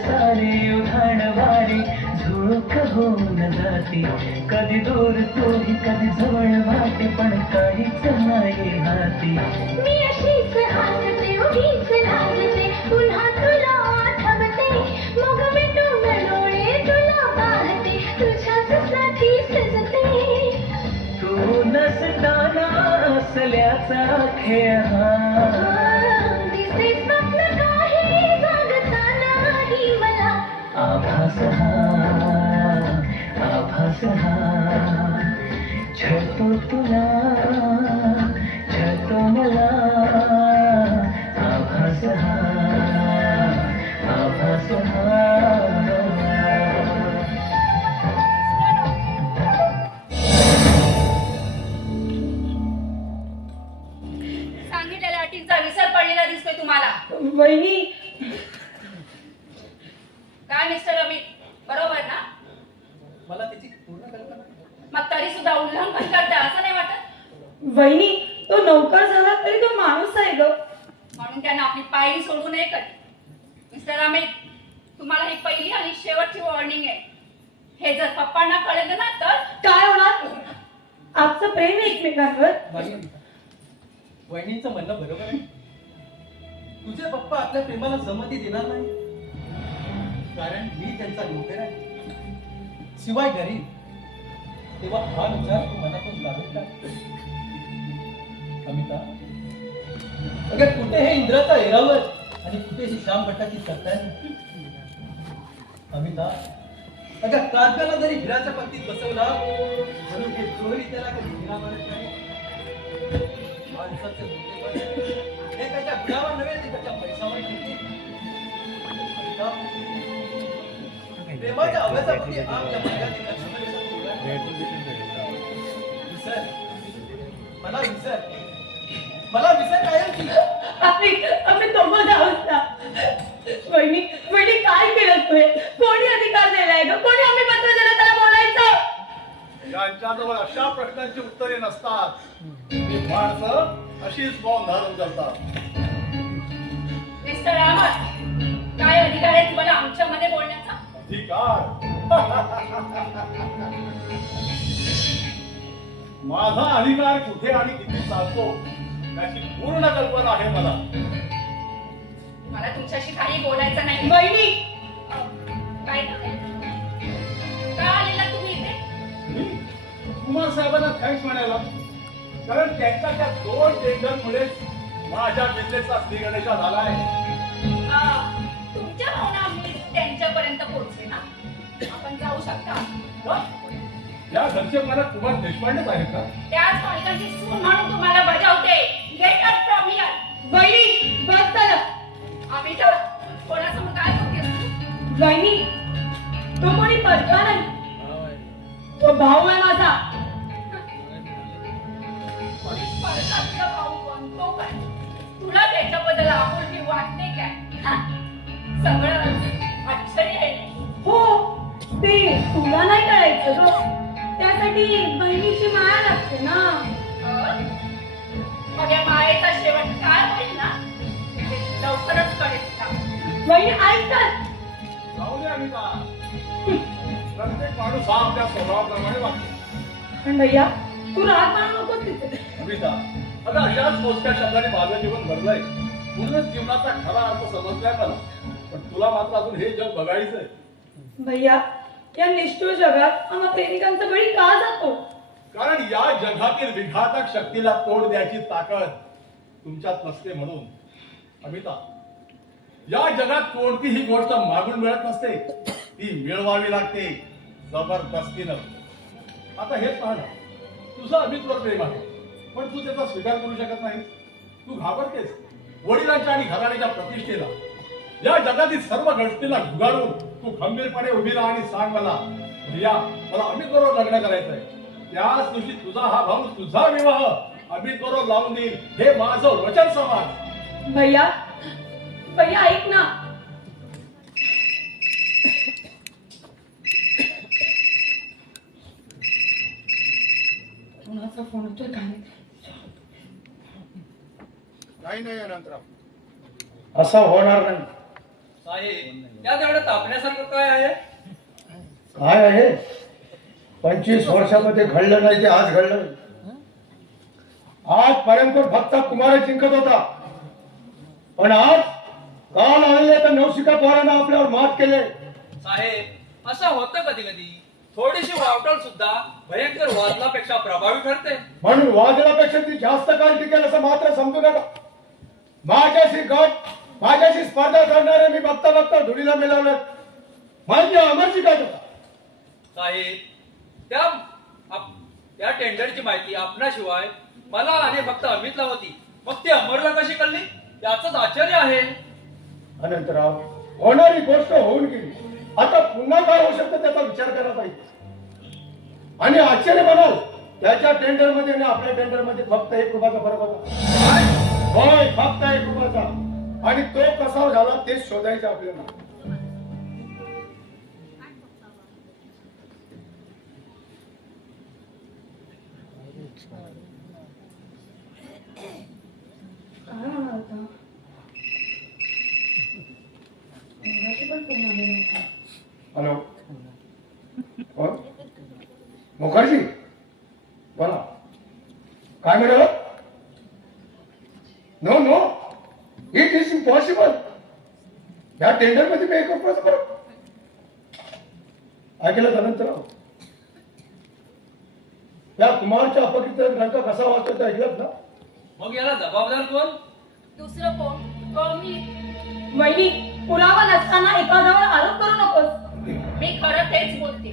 सारे उधाण वारे झुळूक होऊन जाते कधी दूर तोही कधी जवळ वाटे पण काहीच नाही हाती मी अशीच हसते उगीच लाजते पुन्हा तुला आठवते मग मिटून डोळे तुला पाहते तुझ्याच साठी सजते तू नसताना असल्याचा खेळ दिसे स्वप्न काही जागता नाही मला आभास छळतो तुला छळतो मला आभास गोष्टींचा विसर पडलेला दिसतोय तुम्हाला. वहिनी काय मिस्टर अमित, बरोबर ना? मला त्याची पूर्ण कल्पना नाही. मग तरी सुद्धा उल्लंघन करता असं नाही वाटत? वहिनी, तो नौकर झाला तरी तो माणूस आहे ग. म्हणून त्यांना आपली पायरी सोडू नये कधी. मिस्टर अमित, तुम्हाला ही पहिली आणि शेवटची वॉर्निंग आहे. हे जर पप्पांना कळलं ना तर काय होणार? आजचं प्रेम आहे एकमेकांवर. नाही अनिता, वहिनींचं म्हणणं बरोबर आहे. तुझे पप्पा आपल्या प्रेमाला संमती देणार नाही, कारण मी त्यांचा नोकर आहे. शिवाय घरी तेव्हा हा विचार तू मनातून लागेल का? अमिता, अगं कुठे हे इंद्राचा ऐरावत आणि कुठे ही श्याम भट्टाची सत्ता आहे. अमिता, अगं कागदाला जरी हिराच्या पंक्तीत बसवला म्हणून हे चोरी त्याला कधी हिरा मारत नाही. माणसाचे मोठेपण हे त्याच्या गुणावर नव्हे, ते त्याच्या पैशावर ठेवते. अमिता, प्रेमाच्या अभ्यासामध्ये आपल्या मार्गातील लक्ष्मण विसर, मला विसर कायमची. आम्ही दोघं जाऊच ना. वहिनी वहिनी काय केलं तू? कोणी अधिकार दिलाय ग? कोणी आम्ही पत्र दिलं त्याला बोलायचं? यांच्याजवळ अशा प्रश्नांची उत्तरे नसतात. ही माणसं अशीच मौन धारण करतात. मिस्टर अहमद, काय अधिकार आहे तुम्हाला आमच्यामध्ये बोलण्याचा? अधिकार? माझा अधिकार कुठे आणि किती चालतो याची पूर्ण कल्पना आहे मला. मला तुमच्याशी काही बोलायचं नाही. वहिनी काय का आलेला तुम्ही इथे? मी कुमार साहेबांना थँक्स म्हणायला, कारण त्यांच्या त्या 2 टेंडरमुळे माझ्या बिझनेसचा श्रीगणेशा झालाय. तुमच्या भावना मी त्यांच्यापर्यंत पोहोचले ना. आपण जाऊ शकता. या घरचे मला कुमार देशपांडेच आहेत का? त्याच मालकांची सून म्हणून तुम्हाला बजावते. Get out from here. वहिनी बस झालं. आम्ही तर कोणासमोर काय बोलते? वहिनी, तो कोणी परका नाही, तो भाऊ आहे माझा. परसाचा भाऊ कोण? तो काय? तुला त्याच्याबद्दल आपुलकी वाटते काय? सगळं आश्चर्य आहे. हो, ते तुला नाही कळायचं ग. त्यासाठी बहिणीची माया लागते ना. मग या मायेचा शेवट काय होईल ना, ते लवकरच कळेल. वहिनी ऐकतात. जाऊ दे अमिता, प्रत्येक माणूस हा आपल्या स्वभावाप्रमाणे वागतो. पण भैया, तू राग मानू नकोस तिथे. अमिता, आता अशाच मोजक्या शब्दाने माझं जीवन भरलंय. पूर्णच जीवनाचा खरा अर्थ समजलाय मला. पण तुला मात्र अजून हे जग बघायचंय. भैया, या निष्ठुर जगात आम्हा प्रेमिकांचा बळी का जातो? कारण या जगातील विघातक शक्तीला तोड द्यायची ताकद तुमच्यात नसते म्हणून. अमिता, या जगात कोणतीही गोष्ट मागून मिळत नसते, ती मिळवावी लागते जबरदस्तीनं. आता हेच पाहा ना, तुझं अमितवर प्रेम आहे, पण तू त्याचा स्वीकार करू शकत नाही. तू घाबरतेस वडिलांच्या आणि घराण्याच्या प्रतिष्ठेला. या जगातील सर्व गोष्टीला झुगारून तू खंबीरपणे उभी राहा आणि सांग मला, प्रिया, मला अमित बरोबर लग्न करायचंय. त्याच दिवशी तुझा हा भाऊ तुझा विवाह अमित बरोबर लावून देईल, हे माझं वचन समाज. भैया, भैया ऐक ना. कोणाचा फोन होतोय काय? नाही अनंतराव, असं होणार नाही. साहेब, त्यात एवढं तापण्यासारखं काय आहे? काय आहे? 25 वर्षामध्ये घडलं नाही ते आज घडलं. आजपर्यंत फक्त कुमार जिंकत होता, पण आज काल आलेल्या त्या नवशिका पोरांना आपल्यावर मात केले. साहेब, असं होतं कधी कधी. थोडीशी वावटळ सुद्धा भयंकर वादलापेक्षा प्रभावी ठरते. म्हणून वादळापेक्षा ती जास्त काळ टिकेल असं मात्र समजू नका. माझ्याशी गट, माझ्याशी स्पर्धा करणारे मी बघता बघता धुळीला मिळवलं. म्हणजे अमरची काय होता? साहेब, त्या टेंडरची माहिती आपणाशिवाय मला आणि फक्त अमितला होती. मग ती अमरला कशी कळली याचंच आश्चर्य आहे. अनंतराव, होणारी गोष्ट होऊन गेली. आता पुन्हा काय होऊ शकतं त्याचा विचार करायला पाहिजे. आणि आश्चर्य म्हणाल, त्याच्या टेंडर मध्ये आणि आपल्या टेंडर मध्ये फक्त 1 रुपयाचा फरक होता. होय फक्त एक रुपयाचा. आणि तो कसा झाला तेच शोधायचं आपल्याला. काय म्हणा होता मगाशी पण फोन आलेला होता. हॅलो कोण? मुखर्जी बोला. काय म्हणाल? No no it is impossible. या टेंडर मध्ये मी 1 रुपयाचा फरक ऐकलं त्यानंतर या कुमारच्या अपकृत रंग कसा वाचतो ते ऐकलं ना. मग याला जबाबदार कोण? दुसरं कोण मी. वहिनी पुरावा नसताना एखाद्यावर आरोप करू नकोस. मी खरं तेच बोलते.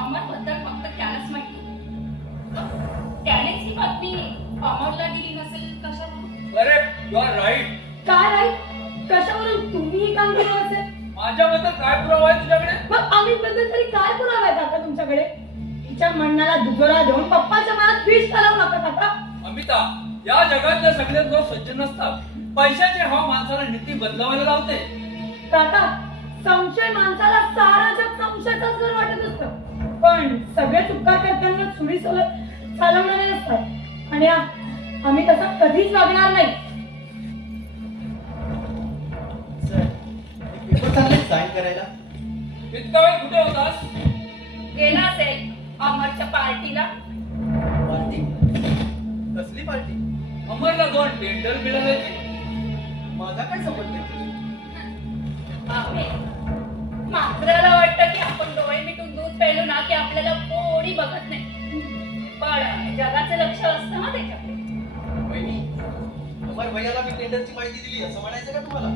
अमरबद्दल फक्त त्यालाच माहिती. त्यानेच ही बातमी अमरला दिली नसेल कशाला. अरे यू आर राईट. काय राहील कशावरून तुम्ही हे काम केलं असेल? माझ्याबद्दल काय पुरावा आहे तुझ्याकडे? मग आम्ही बद्दल तरी काय पुरावा आहे काका तुमच्याकडे? तिच्या म्हणण्याला दुजोरा देऊन पप्पाच्या मनात विष घालवू नका काका. अमिता, या जगातले सगळे लोक सज्जन नसतात. पैशाचे हवा माणसाला नीती बदलावायला लावते. काका संशय माणसाला सारा जग संशयाचाच घर वाटत असतं. पण सगळे उपकार करताना सुरी चालवणारे असतात. आणि आम्ही तसं कधीच वागणार नाही. सर पेपर चालले साईन करायला. इतका वेळ कुठे होतास? गेला असेल अमरच्या पार्टीला. पार्टी? कसली पार्टी? अमरला 2 टेंडर मिळाले. माझा काय संबंध आहे? आहे. मात्राला वाटतं की आपण डोळे मिटून दूध प्यायलो ना की आपल्याला कोणी बघत नाही. पण जगाचं लक्ष असतं ना त्याच्याकडे. वहिनी, अमर भैयाला मी टेंडरची माहिती दिली असं म्हणायचं का तुम्हाला?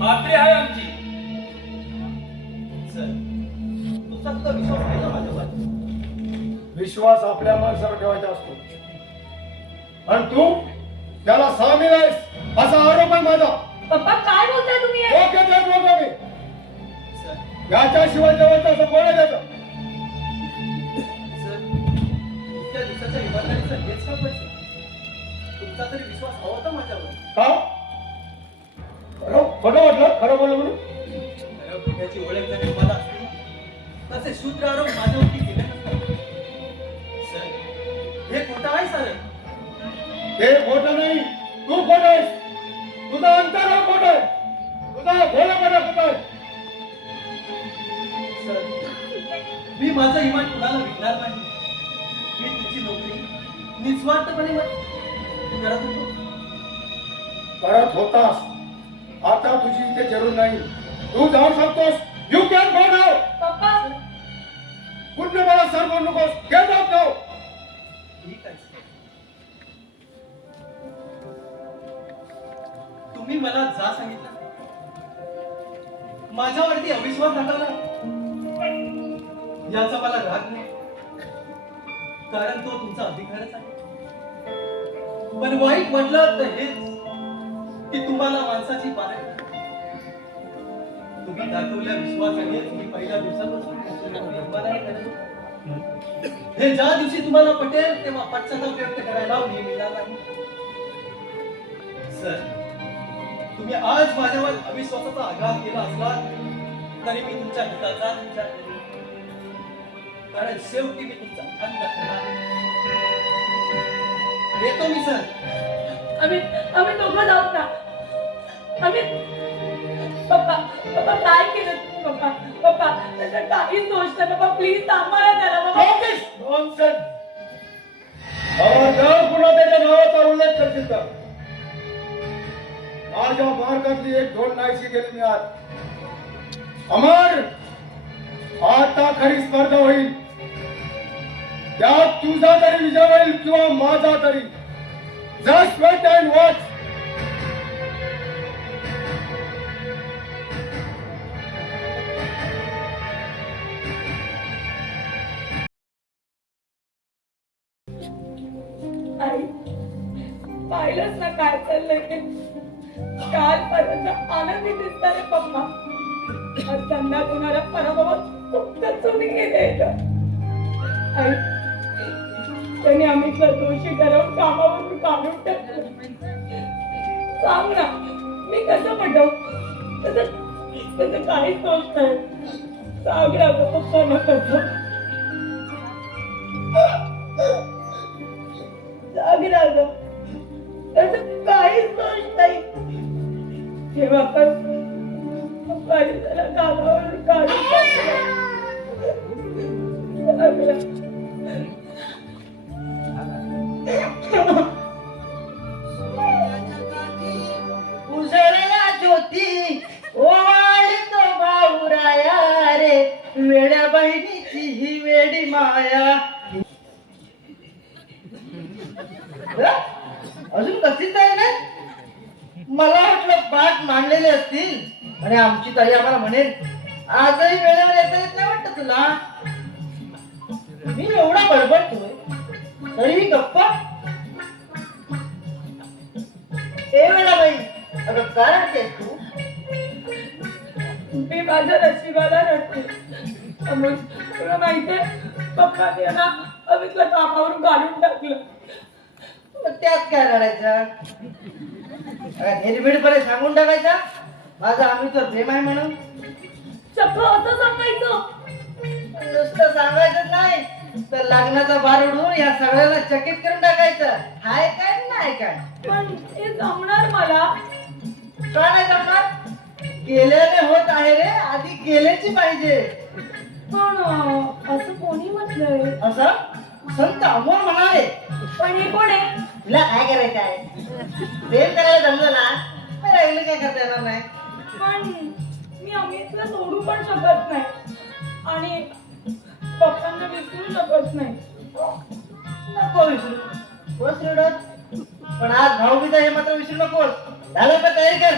खात्री आहे आमची. सर तुमचा सुद्धा विश्वास आहे ना माझ्यावर? विश्वास आपल्या माणसावर ठेवायचा असतो. आणि तू त्याला सामील आहेस असा आरोप आहे माझा. पप्पा काय बोलताय तुम्ही हे? ओके ते बोलतो मी. सर याच्याशिवाय जवळचं असं कोण आहे त्याचं? सर इतक्या दिवसाच्या इमानदारीचं हेच का पडतं? तुमचा तरी विश्वास हवा होता माझ्यावर. का खोटं वाटलं खरं बोललं म्हणून? अरे पुण्याची ओळख जर तुम्हाला असती तसे शूद्र आरोप माझ्यावरती केले नसतात. सर हे खोटं आहे सर. हे खोटं नाही, तू खोटं आहेस. तुझा अंतर खोटं आहे. तुझा भोळापणा खोटं आहे. सर मी माझं इमान कुणाला विकणार नाही. मी तुमची नोकरी निस्वार्थपणे करत होतो. करत होतास. आता तुझी इथे जरूर नाही. तू जाऊ शकतोस. यू कॅन गो नाव. पप्पा कुठे मला सर बोलू नकोस. गेट आउट नाव. ठीक आहे सर. तुम्ही मला जा सांगितलं. माझ्यावरती अविश्वास दाखवला याचा मला राग नाही, कारण तो तुमचा अधिकारच आहे. पण वाईट म्हटलं तर हेच की तुम्हाला माणसाची पारख नाही. तुम्ही दाखवल्या विश्वासाने तुम्ही पहिल्या दिवसापासून तुमची नोकरी अंबालाही करत होता. हे ज्या दिवशी तुम्हाला पटेल तेव्हा पश्चाताप व्यक्त करायला मी मिळणार नाही. सर तुम्ही आज माझ्यावर अविश्वासाचा आघात केला असला तरी मी तुमच्या हिताचा विचार करेन, कारण शेवटी मी तुमचा अन्न खाणार. येतो मी सर. आम्ही दोघं जाऊ ना. आम्ही पप्पा काय केलं तुम्ही? पप्पा त्याचा काहीच दोष नाही. पप्पा प्लीज थांबा ना त्याला. पप्पा नॉनसेन्स. खबरदार पुन्हा त्याच्या नावाचा उल्लेख करशील का? माझ्या मार्गातली 1-2 नाहीशी गेली मी आज. अमर आता खरी स्पर्धा होईल. त्यात तुझा तरी विजय होईल किंवा माझा तरी. Just wait and watch. आई पाहिलंच ना काय चाललंय ते. कालपर्यंत आनंदी दिसणारे पप्पा आज त्यांना होणाऱ्या पराभवात खूप चुनी गेले. आई त्यांनी अमितला दोषी ठरवून कामावरून काढून टाकलं. सांग ना, मी कसं पटव? त्याचं काहीच दोष नाही. सांग ना गं पप्पांना कसं. सांग ना गं, त्याचं काहीच दोष नाही. जेव्हा पप्पाने त्याला कामावरून काढून टाकलं. सांग ना. उजळला ज्योती ओवाळी तो भाऊराया रे, वेड्या बहिणीची ही वेडी माया. अजून कशीच आहे ना? मला वाटलं पाठ मांडलेले असतील आणि आमची ताई आम्हाला म्हणेल आजही वेळेवर येता येत नाही वाटत तुला. मी एवढा बडबडतोय तरीही गप्पा. ए वेळा बाई, अगं काय रडतेस तू? मी माझ्या नशिबाला रडते. अमोल, तुला माहितीये पप्पाने ना अमितला कामावरून काढून टाकलं. मग त्यात काय रडायचं? निर्भीडपणे सांगून टाकायचा माझा आम्हीचं प्रेम आहे म्हणून. चक्क असं सांगायचं. नुसतं सांगायचं नाही तर लग्नाचा बार उडवून या सगळ्याला चकित करून टाकायचं. हाय काय नाही काय? पण हे जमणार मला. का नाही जमणार? केल्याने होत आहे रे, आधी केल्याची पाहिजे. पण असं कोणी म्हटलंय? असं संत अमोल म्हणाले. पण हे कोण आहे? तुला काय करायचं आहे? प्रेम करायला जमलं ना, तर राहिलं काय करता येणार नाही. पण मी अमितला सोडू पण शकत नाही आणि पप्पांना विसरू शकत नाही. नको विसरू, बस रडत. पण आज भाऊबीज हे मात्र विसरू नकोस. झालं पण तयारी कर.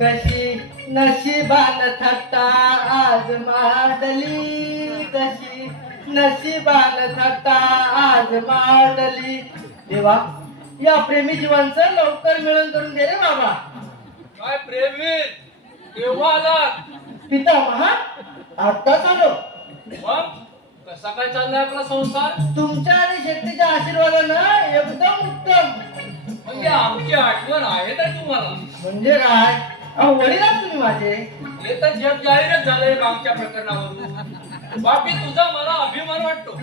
कशी नशिबान थट्टा आज मांडली, कशी नशिबान थट्टा आज मांडली. देवा, या प्रेमी जीवांचं लवकर मिळून करून दे रे बाबा. काय प्रेमी केव्हा आला? पिता महा आत्ताच आलो. मग कसा काय चाललाय आपला संसार? तुमच्या आणि शेट्टीच्या आशीर्वादानं एकदम उत्तम. म्हणजे आमची आठवण आहे तर तुम्हाला. म्हणजे काय? अहो वडील आहात तुम्ही माझे. हे तर जग जाहीरच झालंय मागच्या प्रकरणावरून. बाकी तुझा मला अभिमान वाटतो.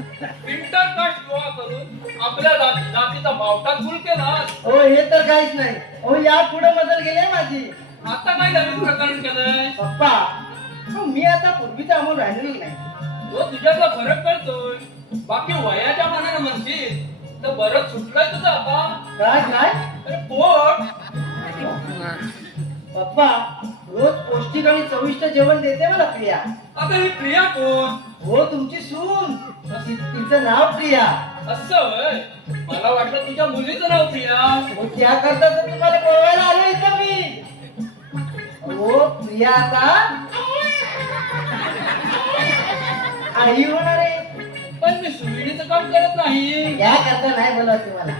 इंटरकास्ट विवाह करून आपल्या जातीचा बावटा गुल केला. हो हे तर काहीच नाही. हो या पुढे बदल गेली माझी. आता काय नवीन प्रकरण केलंय? पप्पा, हो, मी आता पूर्वीचा अमोल राहिलेलो नाही. तो तुझ्यातला फरक कळतोय. बाकी वयाच्या मानाने म्हणशील तर बरंच सुटलंय तुझं आता. काय काय? अरे पोट. पप्पा, रोज पौष्टिक आणि चविष्ट जेवण देते मला प्रिया. आता ही प्रिया कोण? हो तुमची सून. तिचं नाव प्रिया. असं होय. मला वाटलं तुझ्या मुलीचं नाव प्रिया. हो त्याकरता तर तुम्हाला बोलवायला आलो इथं मी. हो प्रिया आता आई होणार आहे. पण मी सुविणीचं काम करत नाही. या करता नाही बोलत तुम्हाला.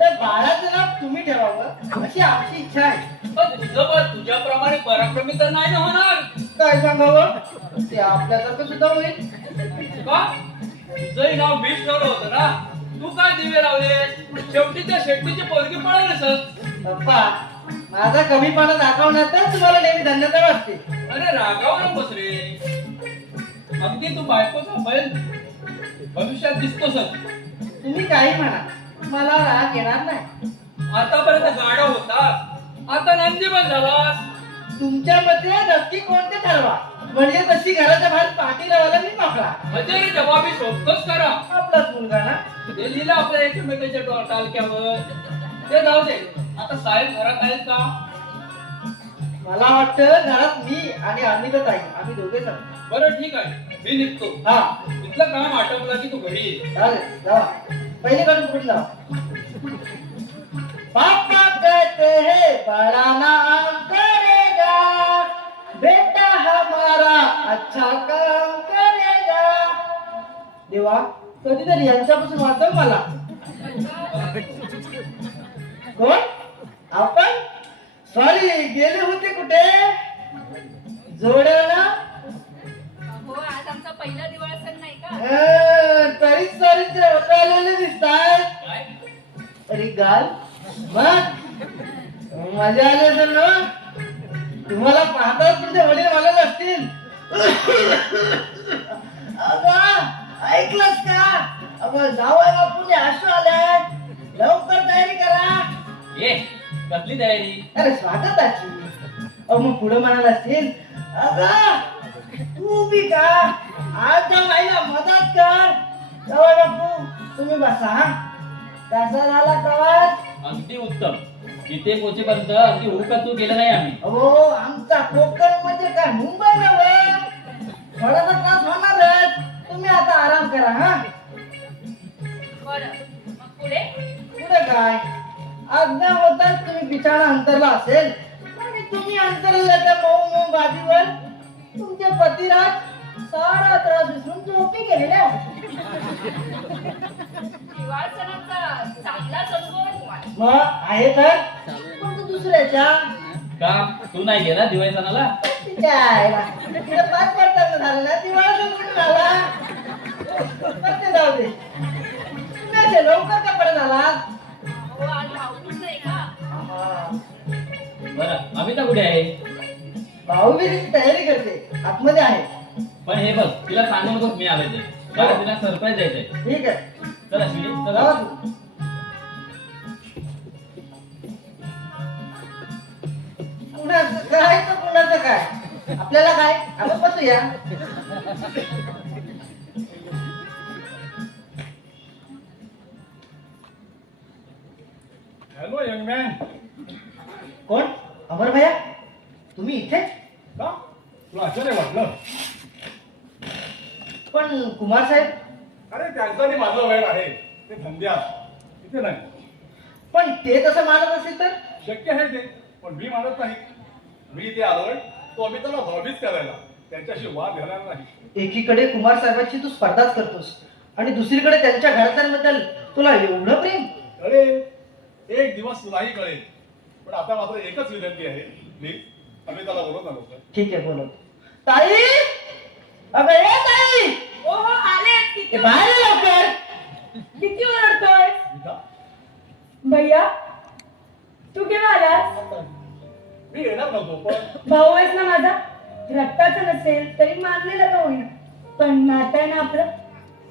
तर बाळाचं नाव तुम्ही ठेवावं अशी आमची इच्छा आहे. पण तुझं पण तुझ्याप्रमाणे पराक्रमी तर नाही ना होणार. काय सांगावं? ते आपल्यासारखं सुद्धा होईल. का? तुझंही नाव मीच ठेवलं होतं ना. तू काय दिवे लावले? शेवटी त्या शेट्टीची पोरगी पळालीसच. पप्पा, माझा कमीपणा दाखवण्यातच तुम्हाला नेहमी धन्यता वाटते. अरे रागावर नकोस रे. अगदी तू बायकोचा बैल भविष्यात दिसतोसच. तुम्ही काही म्हणा, मला राग येणार नाही. आतापर्यंत गाडा होता, आता नंदीबन झालास. तुमच्या मध्ये नक्की कोणते ठरवा, म्हणजे तशी घराच्या बाहेर पाठी लावायला मी मोकळा. म्हणजे जबाबी शोधतोच करा. आपलाच मुलगा ना. ते लिहिलं आपल्या एकमेकाच्या टालक्यावर. ते जाऊ दे. आता साहेब घरात आहेत का? मला वाटतं घरात मी आणि अनिता ताई आम्ही दोघेच आहोत. बरं ठीक आहे, मी निघतो. हा तिथलं काम आटपलं की तू घरी ये. चालेल, जावा. पहिले कडून कुठला? पापा कहते हैं बड़ा नाम करेगा, बेटा हमारा अच्छा काम करेगा. देवा, कधीतरी यांच्यापासून वाचव मला. कोण? आपण? सॉरी, गेले होते कुठे? जोड्याला. हो, आज आमचा पहिला दिवाळ सण नाही का? का तरी सॉरीचे आलेले दिसतात. काय अरे गाल मग मजा आली असेल ना. तुम्हाला पाहताच तुमचे वडील म्हणत असतील. अगं ऐकलंस का? अगं जावई बापूने आशू आल्या, लवकर तयारी करा. ये कसली तयारी? अरे स्वागताची. मग पुढे म्हणाला असतील, अगं तू बी का आज जाऊन आईला मदत कर. जावई बापू तुम्ही बसा. हा कसा झाला प्रवास? अगदी उत्तम. इथे पोहोचेपर्यंत अगदी हुकत तू केलं नाही आम्ही. हो आमचा कोकण म्हणजे काय मुंबई नव्हे. थोडासा त्रास होणारच. तुम्ही आता आराम करा. हा बरं मग पुढे पुढे काय आज्ञा होताच तुम्ही बिछाणा अंतरला असेल आणि तुम्ही अंतरला त्या मऊ मऊ गादीवर तुमचे पतिराज सारा त्रास विसरून झोपी गेलेले होते. दिवाळ सणाचा चांगलाच अनुभव आहे तुम्हाला. मग आहे तर पण तो दुसऱ्याच्या का तू नाही गेला दिवाळी सणाला? तिच्या आईला तिला 5 वर्षाचं झालं ना. दिवाळी संपून झाला. पण ते जाऊ दे. तुम्ही असे लवकर का परत आलात? हो आज भाऊच नाही का? बरं अमिता कुठे आहे? भाऊबीजेची तयारी करते. आतमध्ये आहे. पण हे बघ तिला सांगू नकोस मी आलोय ते. मला तिला सरप्राईज द्यायचंय. ठीक आहे. चल अश्विनी चला. जावा तू. कुणाचं काय तर कुणाचं काय आपल्याला काय आपण बसूया. Hello young man. कोण? अमर भैया तुम्ही इथे? का तुला आश्चर्य वाटलं? पण कुमार साहेब. अरे त्यांचं आणि माझं वेळ आहे ते धंद्यात, तिथे नाही. पण ते तसं मानत असेल तर? शक्य आहे ते, पण मी मानत नाही. मी ते आलोय तो आम्ही त्याला भावभीत करायला, त्यांच्याशी वाद घालायला नाही. एकीकडे कुमार साहेबांची तू स्पर्धाच करतोस आणि दुसरीकडे त्यांच्या घरातल्यांबद्दल तुला एवढं प्रेम. अरे एक दिवस तुलाही कळेल. पण आता मात्र एकच विनंती आहे, प्लीज आम्ही त्याला बोलवत आलो. ठीक आहे बोलव. ताई अगं ए ताई ओ हो आले. ए, बाहेर ये लवकर. किती ओरडतोय गीता, भैया? तू केव्हा आलास? मी येणार नव्हतो पण भाऊ आहेस ना माझा. रक्ताचं नसेल तरी मानलेलं का होईना, पण नातं आहे ना आपलं.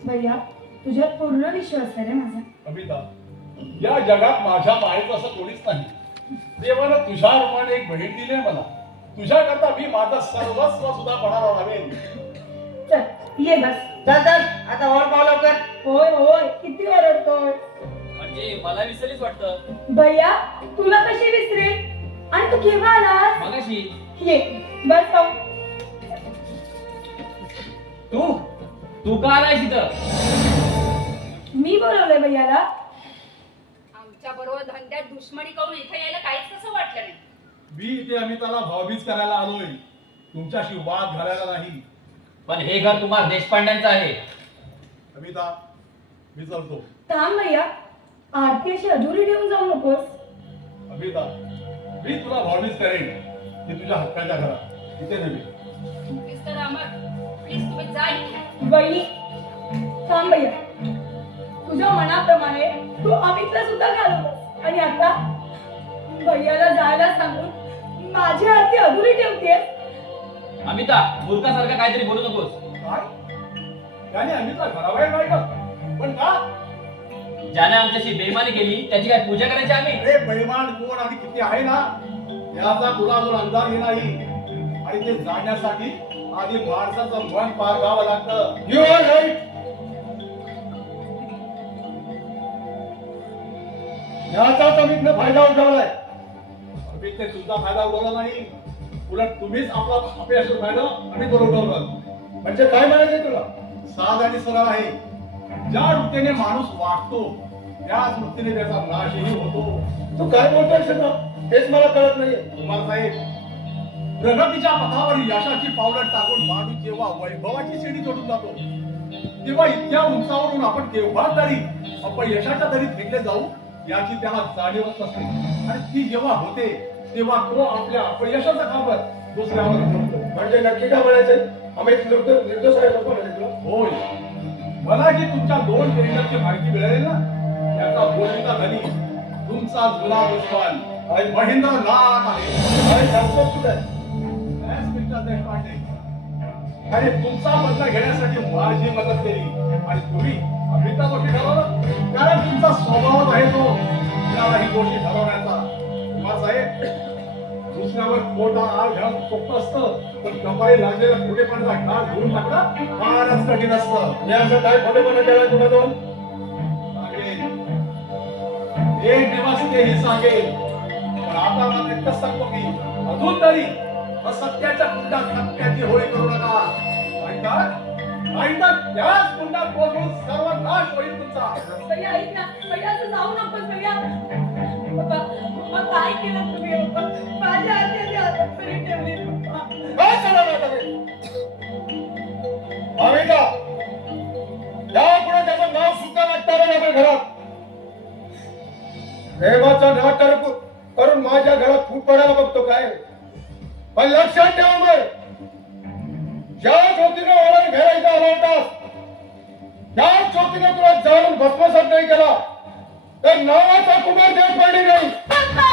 भैया तुझ्यात पूर्ण विश्वास आहे रे माझा. अमिता, या जगात माझ्या मायेचं असं कोणीच नाही. देवानं तुझ्या रूपाने एक बहीण दिली आहे मला. तुझ्याकरता मी माझं सर्वस्व सुद्धा पणाला लावेन. चल ये बस. चल चल आता वर पाव लवकर. होय होय किती ओरडतोय. म्हणजे मला विसरलीच वाटतं. भैया तुला कशी विसरेल? आणि तू केव्हा आलास? मगाशी. ये बस पाहू. तू तू का आलाय तिथं? मी बोलवलंय भैयाला. आमच्या बरोबर धंद्यात दुश्मनी करून इथे यायला काहीच कसं वाटलं नाही. मी इथे अमिताला भावभीत करायला आलोय, तुमच्याशी वाद घालायला नाही. पण हे घर तुम्हाला देशपांड्यांचं आहे. अमिता मी चालतो. थांब भैया, आरती अशी अधुरी ठेवून जाऊ नकोस. अमिता मी तुला भावभीत करेन, मी तुझ्या हक्काच्या घरात, तिथे नव्हे. मिस्टर अमर प्लीज तुम्ही जा इथे. वहिनी थांब भैया, तुझ्या मनाप्रमाणे तू अमितला सुद्धा घालवलंस आणि आता भैयाला जायला सांगून माझी आरती अधुरी ठेवतेस. अमिता मूर्खासारखं काहीतरी बोलू नकोस. काय त्याने अमितला घराबाहेर काढलं? पण का? ज्याने आमच्याशी बेईमानी केली त्याची काय पूजा करायची आम्ही? अरे बेईमान कोण आणि किती आहे ना, याचा तुला अजून अंदाज ही नाही. आणि ते जाण्यासाठी आधी माणसाचं मन पार घ्यावं लागतं. You are right. याचाच अमितनं फायदा उठवलाय. अमितने तुमचा फायदा उठवला नाही, उलट तुम्हीच आपला अपयश फायदा अमित उठवलं. म्हणजे काय म्हणायचंय तुला? साध आणि सरळ आहे. ज्या वृत्तीने माणूस वागतो त्याच वृत्तीने त्याचा नाशही होतो. तू काय बोलतोय ना हेच मला कळत नाहीये. कुमार साहेब, प्रगतीच्या पथावर यशाची पावलं टाकून माणूस जेव्हा वैभवाची शिडी जोडून जातो तेव्हा इतक्या उंचावरून आपण केव्हा तरी अपयशाच्या दरीत फेकले जाऊ याची त्याला जाणीवच नसते. आणि ती जेव्हा होते तेव्हा तो आपल्या अपयशाचा खापर दुसऱ्यावर ठेवतो. म्हणजे नक्की काय म्हणायचंय? अमित निर्दोष आहे लोक म्हणजे तुला? होय, मला जी तुमच्या 2 टेंडरची माहिती मिळाली ना त्याचा बोलणीचा धनी तुमचा जुना दुश्मन महेंद्र नाथ आहे. काय सांगतो तुला Yes, Mr. देशपांडे. आणि तुमचा बदला घेण्यासाठी माझी मदत केली आणि तुम्ही अभिता दोषी ठरवलं कारण तुमचा स्वभाव आहे तो कुणालाही दोषी ठरवण्याचा. कुमार साहेब दुसऱ्यावर खोटा आळ घालून सोपं असतं पण कपाळी लागलेला खोटेपणाचा ढाल धुवून टाकला फारच कठीण असतं. मी असं काय खोटेपणा केला तुला दोन सांगेन. एक दिवस तेही सांगेल पण आता मात्र इतकंच सांगतो की अजून तरी सत्याच्या कुंडात सत्याची होळी करू नका. नाहीतर त्याच कुंडात पोहोचून सर्व नाश होईल तुमचा. भैया ऐक ना भैया असं जाऊ नकोस भैया. पप्पा पप्पा काय केलं तुम्ही पप्पा माझ्या हाताने हाताने ठेवली पप्पा. काय चालणार आता हे? अमिता यापुढे त्याचं नाव सुद्धा लागणार नाही आपल्या घरात. प्रेमाचा नाटक करून माझ्या घरात फूट पडायला बघतो काय पण लक्षात ठेवा मग ज्या ज्योतीने ओळख घ्यायला आला होतास त्या ज्योतीने तुला जाऊन भस्मसात नाही केला तर नावाचा कुमार देशपांडे नाही. पप्पा